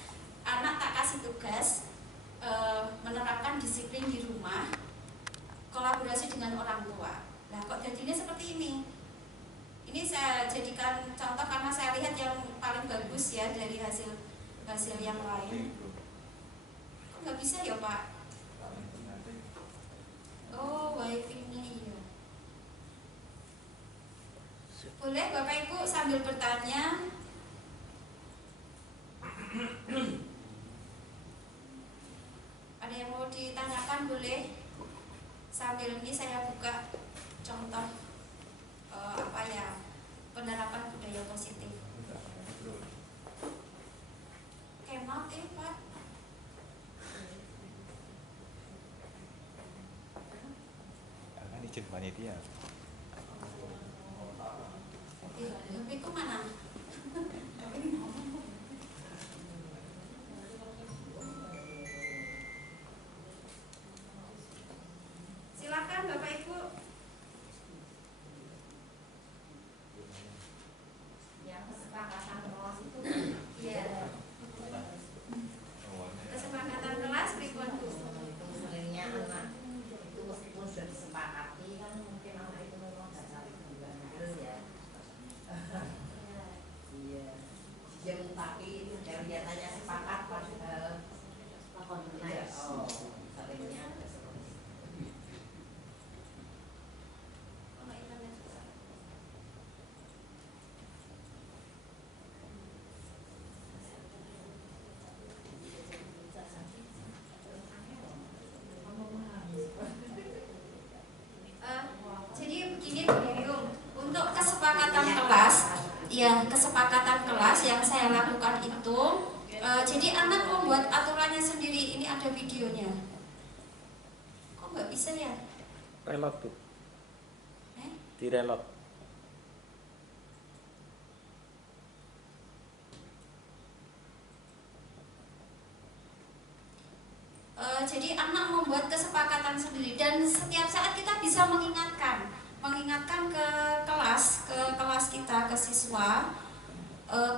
anak tak kasih tugas menerapkan disiplin di rumah, kolaborasi dengan orang tua. Nah kok jadinya seperti ini? Ini saya jadikan contoh karena saya lihat yang paling bagus ya dari hasil yang lain. Kok nggak bisa ya Pak? Oh wifi-nya iya. Boleh Bapak Ibu sambil bertanya. Ada yang mau ditanyakan boleh. Sambil ini saya buka contoh penerapan budaya positif. Kemat Pak. Kan izin panitia. Tapi itu mana? Silakan Bapak Ibu. Yang kesepakatan kesepakatan kelas yang saya lakukan itu, jadi anak membuat aturannya sendiri. Ini ada videonya. Kok nggak bisa ya? Relot tuh. Direlot. Jadi anak membuat kesepakatan sendiri dan setiap saat kita bisa mengingatkan ke kelas kita, ke siswa,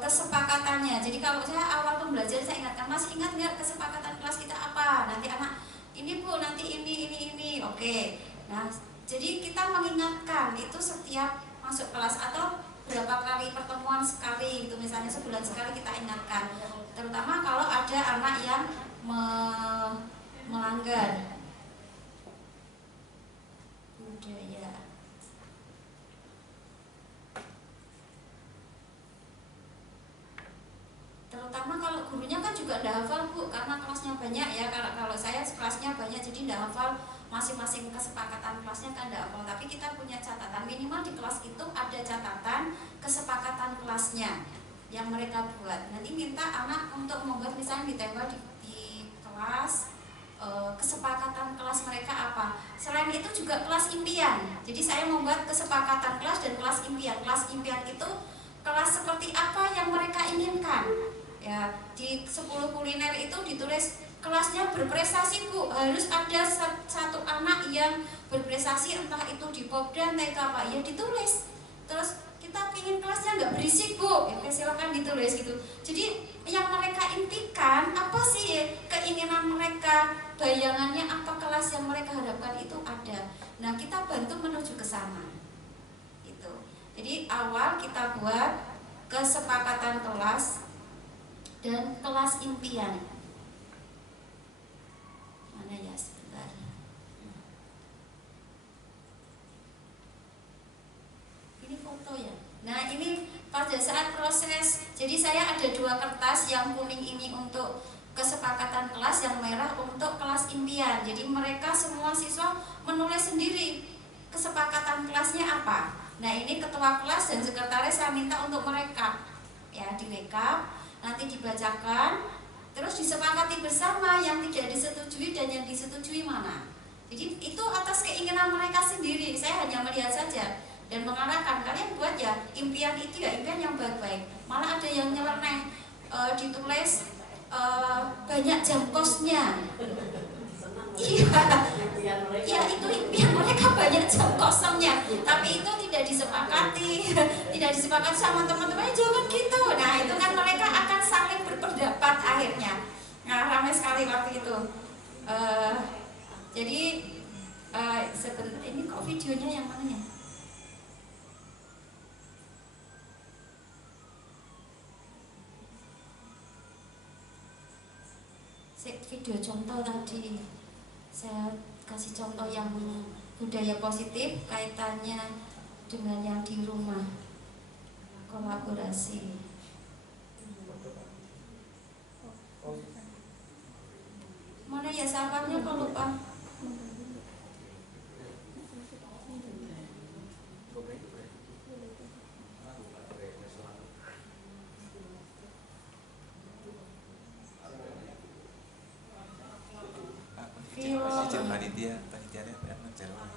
kesepakatannya. Jadi kalau saya awal pembelajaran saya ingatkan, Mas ingat nggak kesepakatan kelas kita apa? Nanti anak ini Bu, nanti ini. Oke. Nah, jadi kita mengingatkan itu setiap masuk kelas atau berapa kali pertemuan sekali gitu, misalnya sebulan sekali kita ingatkan. Terutama kalau ada anak yang melanggar budaya. Terutama kalau gurunya kan juga tidak hafal Bu, karena kelasnya banyak ya. Kalau saya kelasnya banyak jadi tidak hafal masing-masing kesepakatan kelasnya kan tidak hafal. Tapi kita punya catatan, minimal di kelas itu ada catatan kesepakatan kelasnya yang mereka buat. Nanti minta anak untuk membuat, misalnya ditempel di kelas, kesepakatan kelas mereka apa. Selain itu juga kelas impian. Jadi saya membuat kesepakatan kelas dan kelas impian. Kelas impian itu kelas seperti apa yang mereka inginkan. Ya, di 10 kuliner itu ditulis kelasnya berprestasi Bu, harus ada satu anak yang berprestasi, entah itu di Popdan, TK apa, ya ditulis. Terus kita pingin kelasnya nggak berisik Bu, ya silakan ditulis gitu. Jadi yang mereka impikan apa sih keinginan mereka, bayangannya apa kelas yang mereka harapkan itu ada. Nah kita bantu menuju ke sana. Gitu. Jadi awal kita buat kesepakatan kelas dan kelas impian. Mana ya sebentar. Ini foto ya. Nah ini pada saat proses, jadi saya ada 2 kertas, yang kuning ini untuk kesepakatan kelas, yang merah untuk kelas impian. Jadi mereka semua siswa menulis sendiri kesepakatan kelasnya apa. Nah ini ketua kelas dan sekretaris saya minta untuk merekap, ya direkap, nanti dibacakan, terus disepakati bersama yang tidak disetujui dan yang disetujui mana. Jadi itu atas keinginan mereka sendiri, saya hanya melihat saja dan mengarahkan, kalian buat ya impian itu ya impian yang baik-baik. Malah ada yang nyeleneh, ditulis banyak jam kosnya. Iya itu impian mereka banyak jam kosongnya, tapi itu tidak disepakati sama teman-temannya, jangan gitu. Nah itu kan mereka akan saling berpendapat akhirnya. Nah ramai sekali waktu itu. Jadi ini kok videonya yang mana ya? Video contoh tadi saya kasih contoh yang budaya positif kaitannya dengan yang di rumah, kolaborasi. Mana ya sahabatnya kok lupa. Panitianya menjalan.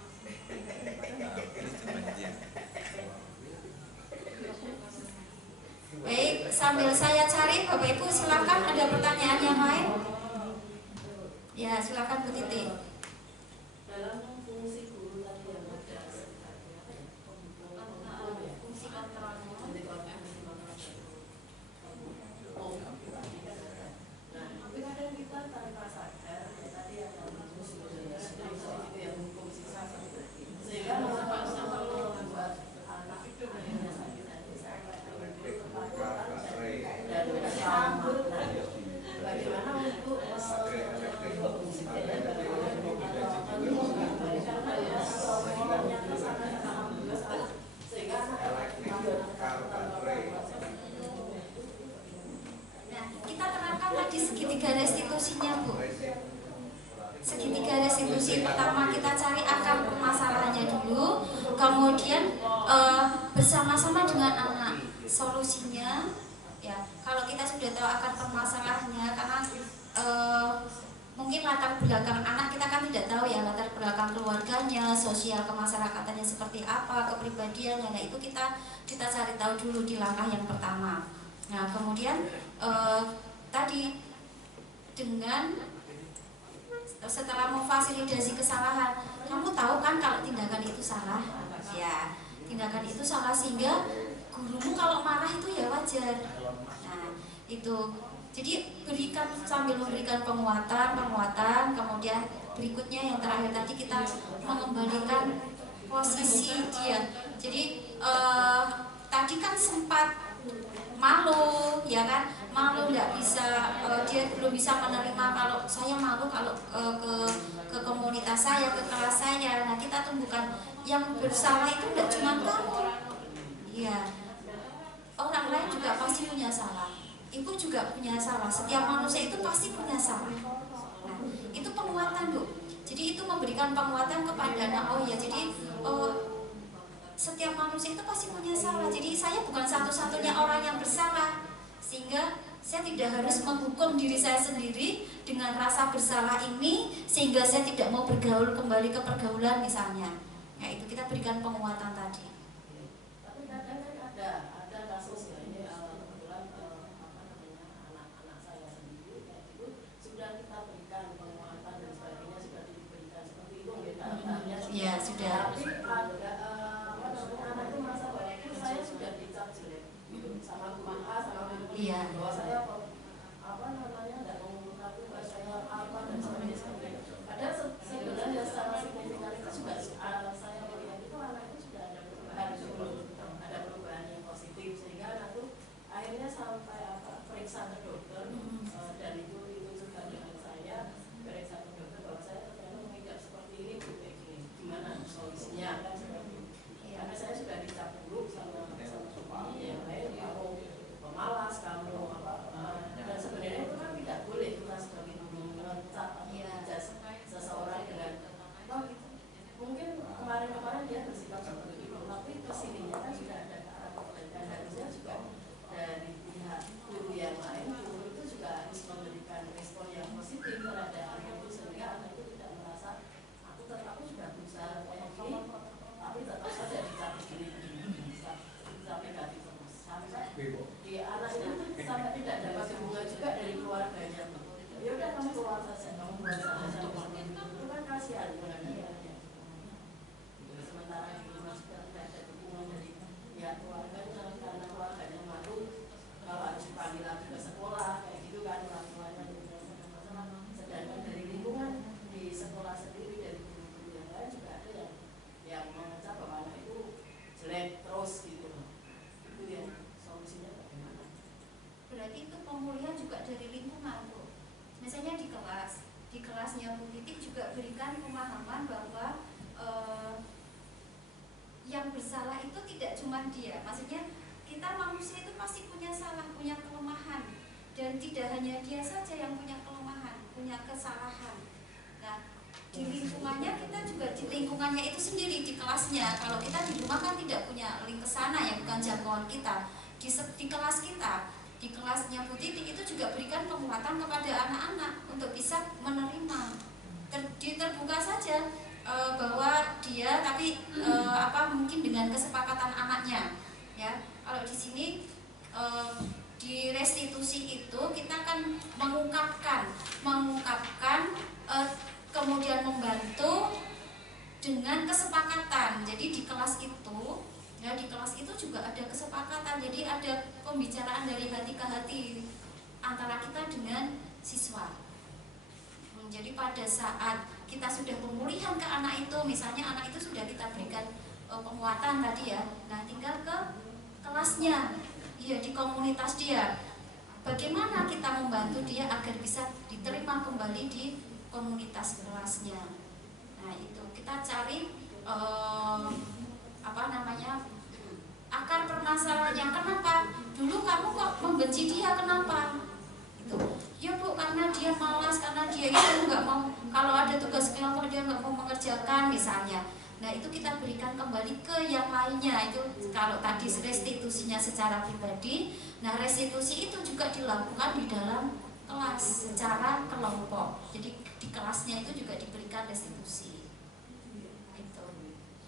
Baik, sambil saya cari Bapak Ibu silakan, ada pertanyaan yang lain? Ya, silakan Bu Titi. Dalam fungsi guru tadi yang ada Fungsi kontrolnya. Tapi kadang kita tanpa sadar tadi ada yang fungsi sehingga mengapa membuat anak itu dan sambut bagaimana untuk kita terapkan tadi segitiga restitusinya Bu. Segitiga restitusi, pertama kita cari akar permasalahannya dulu, kemudian bersama-sama dengan anak. solusinya ya, kalau kita sudah tahu akar permasalahannya, karena mungkin latar belakang anak kita kan tidak tahu ya, latar belakang keluarganya, sosial kemasyarakatannya seperti apa, kepribadiannya. Nah itu kita cari tahu dulu di langkah yang pertama. Nah kemudian tadi dengan setelah memfasilitasi kesalahan, kamu tahu kan kalau tindakan itu salah, ya tindakan itu salah, sehingga gurumu kalau marah itu ya wajar. Nah itu jadi berikan, sambil memberikan penguatan, kemudian berikutnya yang terakhir tadi kita mengembalikan posisi dia. Jadi tadi kan sempat malu, ya kan, malu nggak bisa, dia belum bisa menerima kalau saya malu kalau ke komunitas saya, ke kelas saya. Nah kita tumbuhkan yang bersalah itu tidak cuma kamu, ya orang lain juga pasti punya salah. Ibu juga punya salah, setiap manusia itu pasti punya salah. Nah, itu penguatan, Bu. Jadi itu memberikan penguatan kepada anak. Oh ya, jadi setiap manusia itu pasti punya salah. Jadi saya bukan satu-satunya orang yang bersalah, sehingga saya tidak harus menghukum diri saya sendiri dengan rasa bersalah ini, sehingga saya tidak mau bergaul kembali ke pergaulan misalnya. Ya, itu kita berikan penguatan tadi. Tapi kadang kan ada kasus ya, ini kebetulan anak-anak saya sendiri kayak gitu, sudah kita berikan penguatan dan sebagainya, sudah diberikan seperti itu ya, tahap-tahapnya Ya sudah. Tapi ada anak itu merasa bahwa itu saya sudah dicap jelek sama guru A, sama guru B, bahwa saya tidak mengungkapkan bahwa saya apa dan sebagainya. Padahal sebenarnya secara signifikan itu juga saya melihat itu anak itu sudah ada perubahan yang positif, sehingga anak itu akhirnya sampai periksa ke dokter, dan itu juga dengan saya periksa ke dokter bahwa saya ternyata mengidap seperti ini, gimana solusinya kan seperti itu. Karena saya sudah dicap buruk sama yang lain, kamu pemalas, kamu dan sebenarnya itu kan tidak boleh kita sebagai guru mencap atau menjudge seseorang dengan mungkin kemarin dia bersikap seperti itu, tapi kesininya kan sudah ada ke arah perbaikan. Harusnya juga dari pihak guru yang lain, guru itu juga harus memberikan respon yang positif terhadap anak itu, sehingga anak itu tidak merasa aku sudah berusaha kayak gini, tapi tetap saja dicap begini, dicap negatif terus, sampai di anak itu sampai tidak dapat hubungan juga dari keluarganya. Ya udah kamu keluar saja, itu kan kasihan dengan dia. Sementara di rumah juga tidak ada dukungan dari pihak keluarganya, karena keluarganya malu kalau harus dipanggil lagi ke sekolah kayak gitu kan, orang tuanya. Sedangkan dari lingkungan di sekolah sendiri, dari guru-guru yang lain juga ada yang mengecap bahwa anak itu jelek terus gitu. Itu yang solusinya bagaimana? Berarti itu pemulihan juga dari lingkungan, Bu. Misalnya di kelasnya Bu Titik juga berikan pemahaman bahwa yang bersalah itu tidak cuma dia. Maksudnya kita manusia itu pasti punya salah, punya kelemahan, dan tidak hanya dia saja yang punya kelemahan, punya kesalahan. Nah, di lingkungannya kita juga, di lingkungannya itu sendiri, di kelasnya. Kalau kita di rumah kan tidak punya link ke sana ya, bukan jangkauan kita. Di kelas kita, di kelasnya Bu Titik itu juga berikan penguatan kepada anak-anak untuk bisa menerima. Terbuka saja bahwa dia, tapi mungkin dengan kesepakatan anaknya, ya. Kalau di sini di restitusi itu kita akan mengungkapkan, kemudian membantu dengan kesepakatan. Jadi di kelas itu, ya, di kelas itu juga ada kesepakatan. Jadi ada pembicaraan dari hati ke hati antara kita dengan siswa. Jadi pada saat kita sudah pemulihan ke anak itu, misalnya anak itu sudah kita berikan penguatan tadi ya, nah tinggal ke kelasnya, ya, di komunitas dia. Bagaimana kita membantu dia agar bisa diterima kembali di komunitas kelasnya. Nah itu kita cari akar permasalahannya. Kenapa dulu kamu kok membenci dia, kenapa? Itu ya Bu, karena dia malas, karena dia itu nggak mau, kalau ada tugas kelompok dia nggak mau mengerjakan misalnya. Nah itu kita berikan kembali ke yang lainnya. Itu kalau tadi restitusinya secara pribadi, nah restitusi itu juga dilakukan di dalam kelas secara kelompok. Jadi di kelasnya itu juga diberikan restitusi. Itu.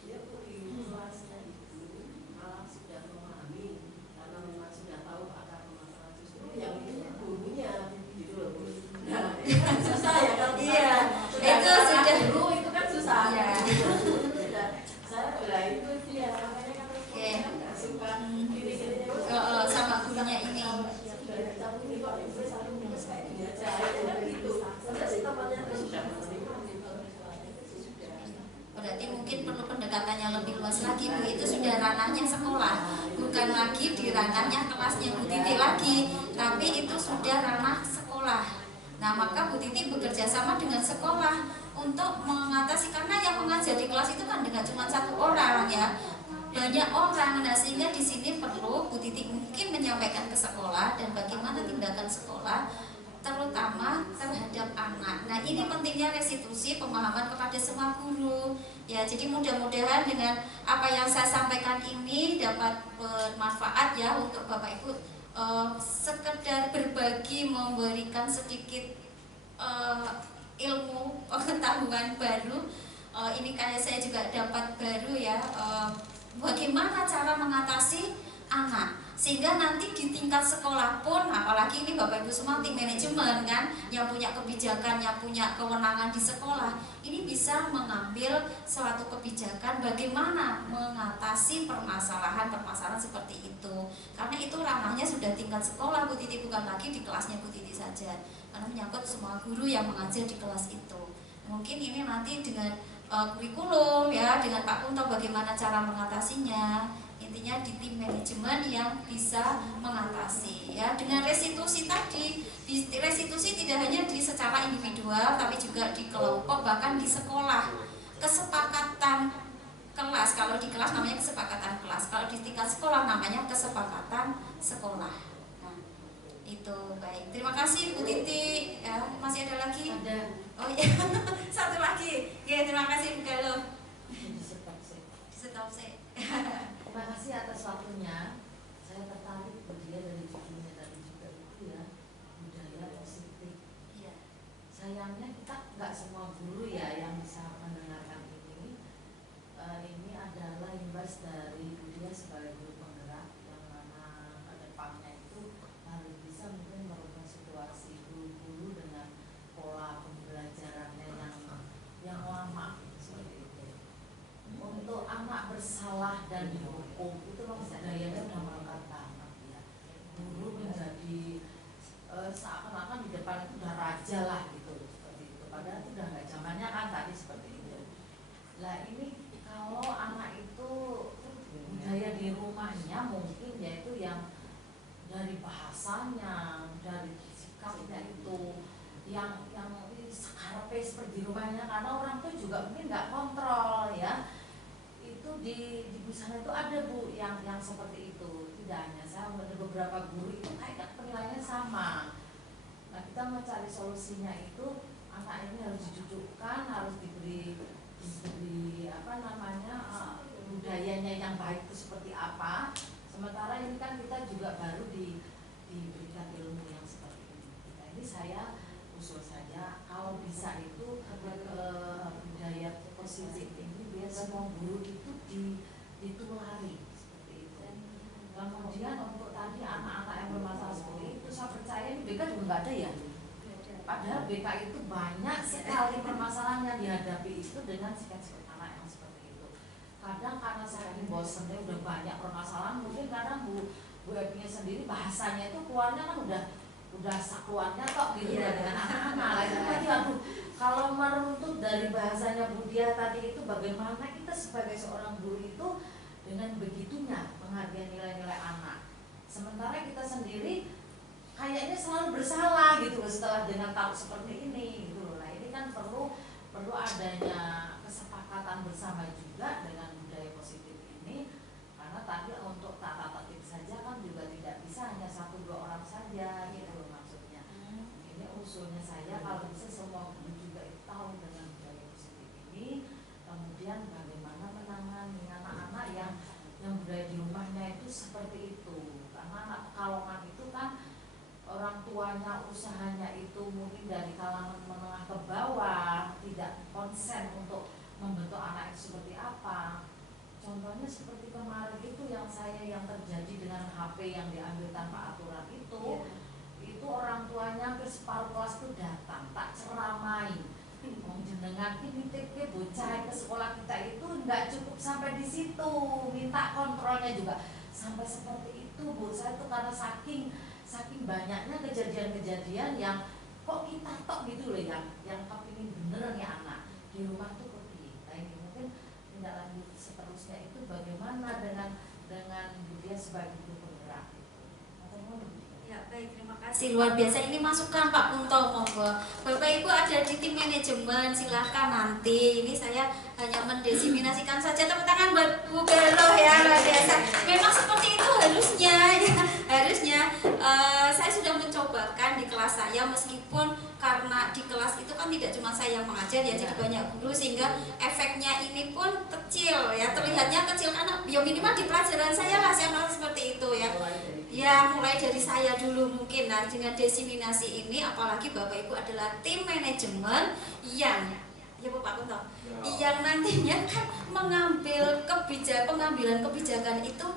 Dia di kelasnya itu malah sudah memahami karena memang sudah tahu akar permasalahan, justru yang itu gurunya gitu loh. Nah, itu kan susah ya kalau Iya, itu sudah guru itu kan susah. Iya. Saya udah itu dia makanya kan nggak suka gini-gini sama gurunya ini. Berarti mungkin perlu pendekatannya lebih luas lagi, Bu. Itu sudah ranahnya sekolah, bukan lagi di ranahnya kelasnya Bu Titi lagi, tapi itu sudah ranah sekolah. Nah maka Bu Titi bekerja sama dengan sekolah untuk mengatasi, karena yang mengajar di kelas itu kan dengan cuma satu orang ya, banyak orang. Nah sehingga di sini perlu Bu Titi mungkin menyampaikan ke sekolah dan bagaimana tindakan sekolah terutama terhadap anak. Nah ini pentingnya restitusi pemahaman kepada semua guru ya. Jadi mudah-mudahan dengan apa yang saya sampaikan ini dapat bermanfaat ya untuk Bapak Ibu, sekedar berbagi, memberikan sedikit ilmu pengetahuan baru. Ini kayak saya juga dapat baru ya, bagaimana cara mengatasi anak, sehingga nanti di tingkat sekolah pun, apalagi ini Bapak Ibu semua tim manajemen kan, yang punya kebijakan, yang punya kewenangan di sekolah, ini bisa mengambil suatu kebijakan bagaimana mengatasi permasalahan-permasalahan seperti itu. Karena itu ranahnya sudah tingkat sekolah Bu Titi, bukan lagi di kelasnya Bu Titi saja, karena menyangkut semua guru yang mengajar di kelas itu. Mungkin ini nanti dengan kurikulum ya, dengan Pak Kunto bagaimana cara mengatasinya. Intinya di tim manajemen yang bisa mengatasi ya. Dengan restitusi tadi, restitusi tidak hanya di secara individual tapi juga di kelompok, bahkan di sekolah. Kesepakatan kelas, kalau di kelas namanya kesepakatan kelas, kalau di tingkat sekolah namanya kesepakatan sekolah. Nah itu baik, terima kasih Bu Titi ya. Masih ada lagi? Ada. Oh iya satu lagi ya. Terima kasih Bu Galo. Di stop sih. Terima kasih atas waktunya. Saya tertarik dia dari judulnya tadi juga itu ya, budaya positif. Iya. Sayangnya kita nggak semua guru ya yang bisa mendengarkan ini. Ini adalah imbas dari dia sebagai guru penggerak yang mana ke depannya itu harus bisa mungkin merubah situasi guru-guru dengan pola pembelajarannya yang lama seperti itu. Untuk anak bersalah dan dihukum itu memang budayanya sudah melekat banget ya. Guru menjadi seakan-akan di depan itu udah raja lah gitu, seperti itu. Padahal itu udah nggak zamannya kan tadi seperti itu. Lah ini kalau anak itu budaya di rumahnya mungkin yaitu yang dari bahasanya, dari sikapnya itu yang sekarpe seperti di rumahnya, karena orang tuh juga mungkin nggak kontrol ya. Itu di sana itu ada Bu yang seperti itu. Tidak hanya saya, ada beberapa guru itu kayak penilaiannya sama. Nah kita mencari solusinya itu anak ini harus didudukkan, harus diberi apa namanya budayanya yang baik itu seperti apa. Sementara ini kan kita juga baru diberikan ilmu yang seperti ini. Nah ini saya usul saja kalau bisa itu budaya positif ini biar semua guru itu ditulari seperti itu. Kemudian untuk tadi anak-anak yang bermasalah seperti itu, saya percaya ini BK juga nggak ada ya. Padahal BK itu banyak sekali permasalahan yang dihadapi itu dengan sikap-sikap anak yang seperti itu. Kadang karena saya ini bosan, udah banyak permasalahan, mungkin kadang Bu Epinya sendiri bahasanya itu keluarnya kan udah sakuannya kok gitu ya dengan anak-anak. Itu tadi aduh, kalau meruntut dari bahasanya Bu Dia tadi itu bagaimana kita sebagai seorang guru itu dengan begitunya menghargai nilai-nilai anak. Sementara kita sendiri kayaknya selalu bersalah gitu setelah dengan tahu seperti ini gitu. Nah ini kan perlu adanya kesepakatan bersama juga dengan budaya positif ini, karena tadi untuk tata tertib saja kan juga tidak bisa hanya 1-2 orang saja gitu maksudnya. Ini usulnya saya kalau bisa semua guru juga tahu dengan budaya positif ini, kemudian bagaimana contohnya seperti kemarin itu yang terjadi dengan HP yang diambil tanpa aturan itu. Itu orang tuanya hampir separuh kelas itu datang, tak ceramai. Jenengan ini nitipke bocah ke sekolah kita itu nggak cukup sampai di situ, minta kontrolnya juga sampai seperti itu Bu. Saya itu karena saking banyaknya kejadian-kejadian yang kok kita tok gitu loh yang kepingin bener ya anak di rumah tuh kita ini mungkin tindak lanjut seterusnya itu bagaimana dengan dia sebagai guru penggerak gitu. Ya baik, terima kasih luar biasa. Ini masukan Pak Kunto, monggo. Bapak Ibu ada di tim manajemen, silahkan nanti. Ini saya hanya mendesiminasikan saja. Tepuk tangan buat Bu Belo ya, luar biasa. Memang seperti itu harusnya, ya. Harusnya saya sudah mencobakan di kelas saya, meskipun karena di kelas itu kan tidak cuma saya yang mengajar ya, jadi banyak guru sehingga efeknya ini pun kecil ya, terlihatnya kecil karena ya minimal di pelajaran saya lah saya merasa seperti itu ya. Ya mulai dari saya dulu mungkin. Nah dengan desiminasi ini apalagi Bapak Ibu adalah tim manajemen yang ya Pak Kunto yang nantinya kan mengambil pengambilan kebijakan itu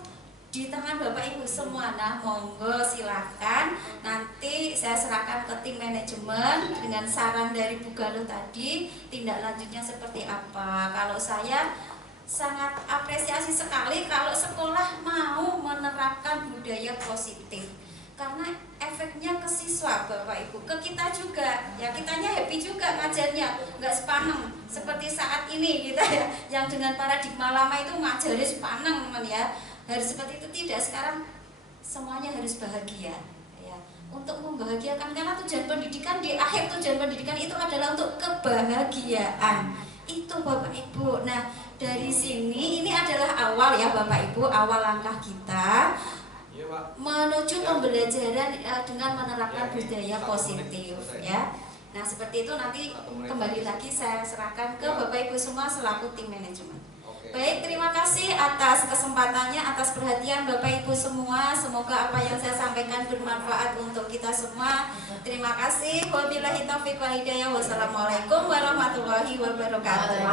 di tangan Bapak Ibu semua. Nah monggo silahkan nanti saya serahkan ke tim manajemen dengan saran dari Bu Galuh tadi tindak lanjutnya seperti apa. Kalau saya sangat apresiasi sekali kalau sekolah mau menerapkan budaya positif karena efeknya ke siswa Bapak Ibu, ke kita juga ya, kitanya happy juga ngajarnya, nggak sepaneng seperti saat ini kita ya yang dengan paradigma lama itu ngajarnya sepaneng ya, harus seperti itu. Tidak, sekarang semuanya harus bahagia ya, untuk membahagiakan karena tujuan pendidikan di akhir tujuan pendidikan itu adalah untuk kebahagiaan itu Bapak Ibu. Nah dari sini ini adalah awal ya Bapak Ibu, awal langkah kita menuju pembelajaran dengan menerapkan budaya positif ya. Nah seperti itu nanti kembali lagi saya serahkan ke Bapak Ibu semua selaku tim manajemen. Baik, terima kasih atas kesempatannya, atas perhatian Bapak Ibu semua. Semoga apa yang saya sampaikan bermanfaat untuk kita semua. Terima kasih. Wabillahi taufiq wal hidayah. Wassalamualaikum warahmatullahi wabarakatuh.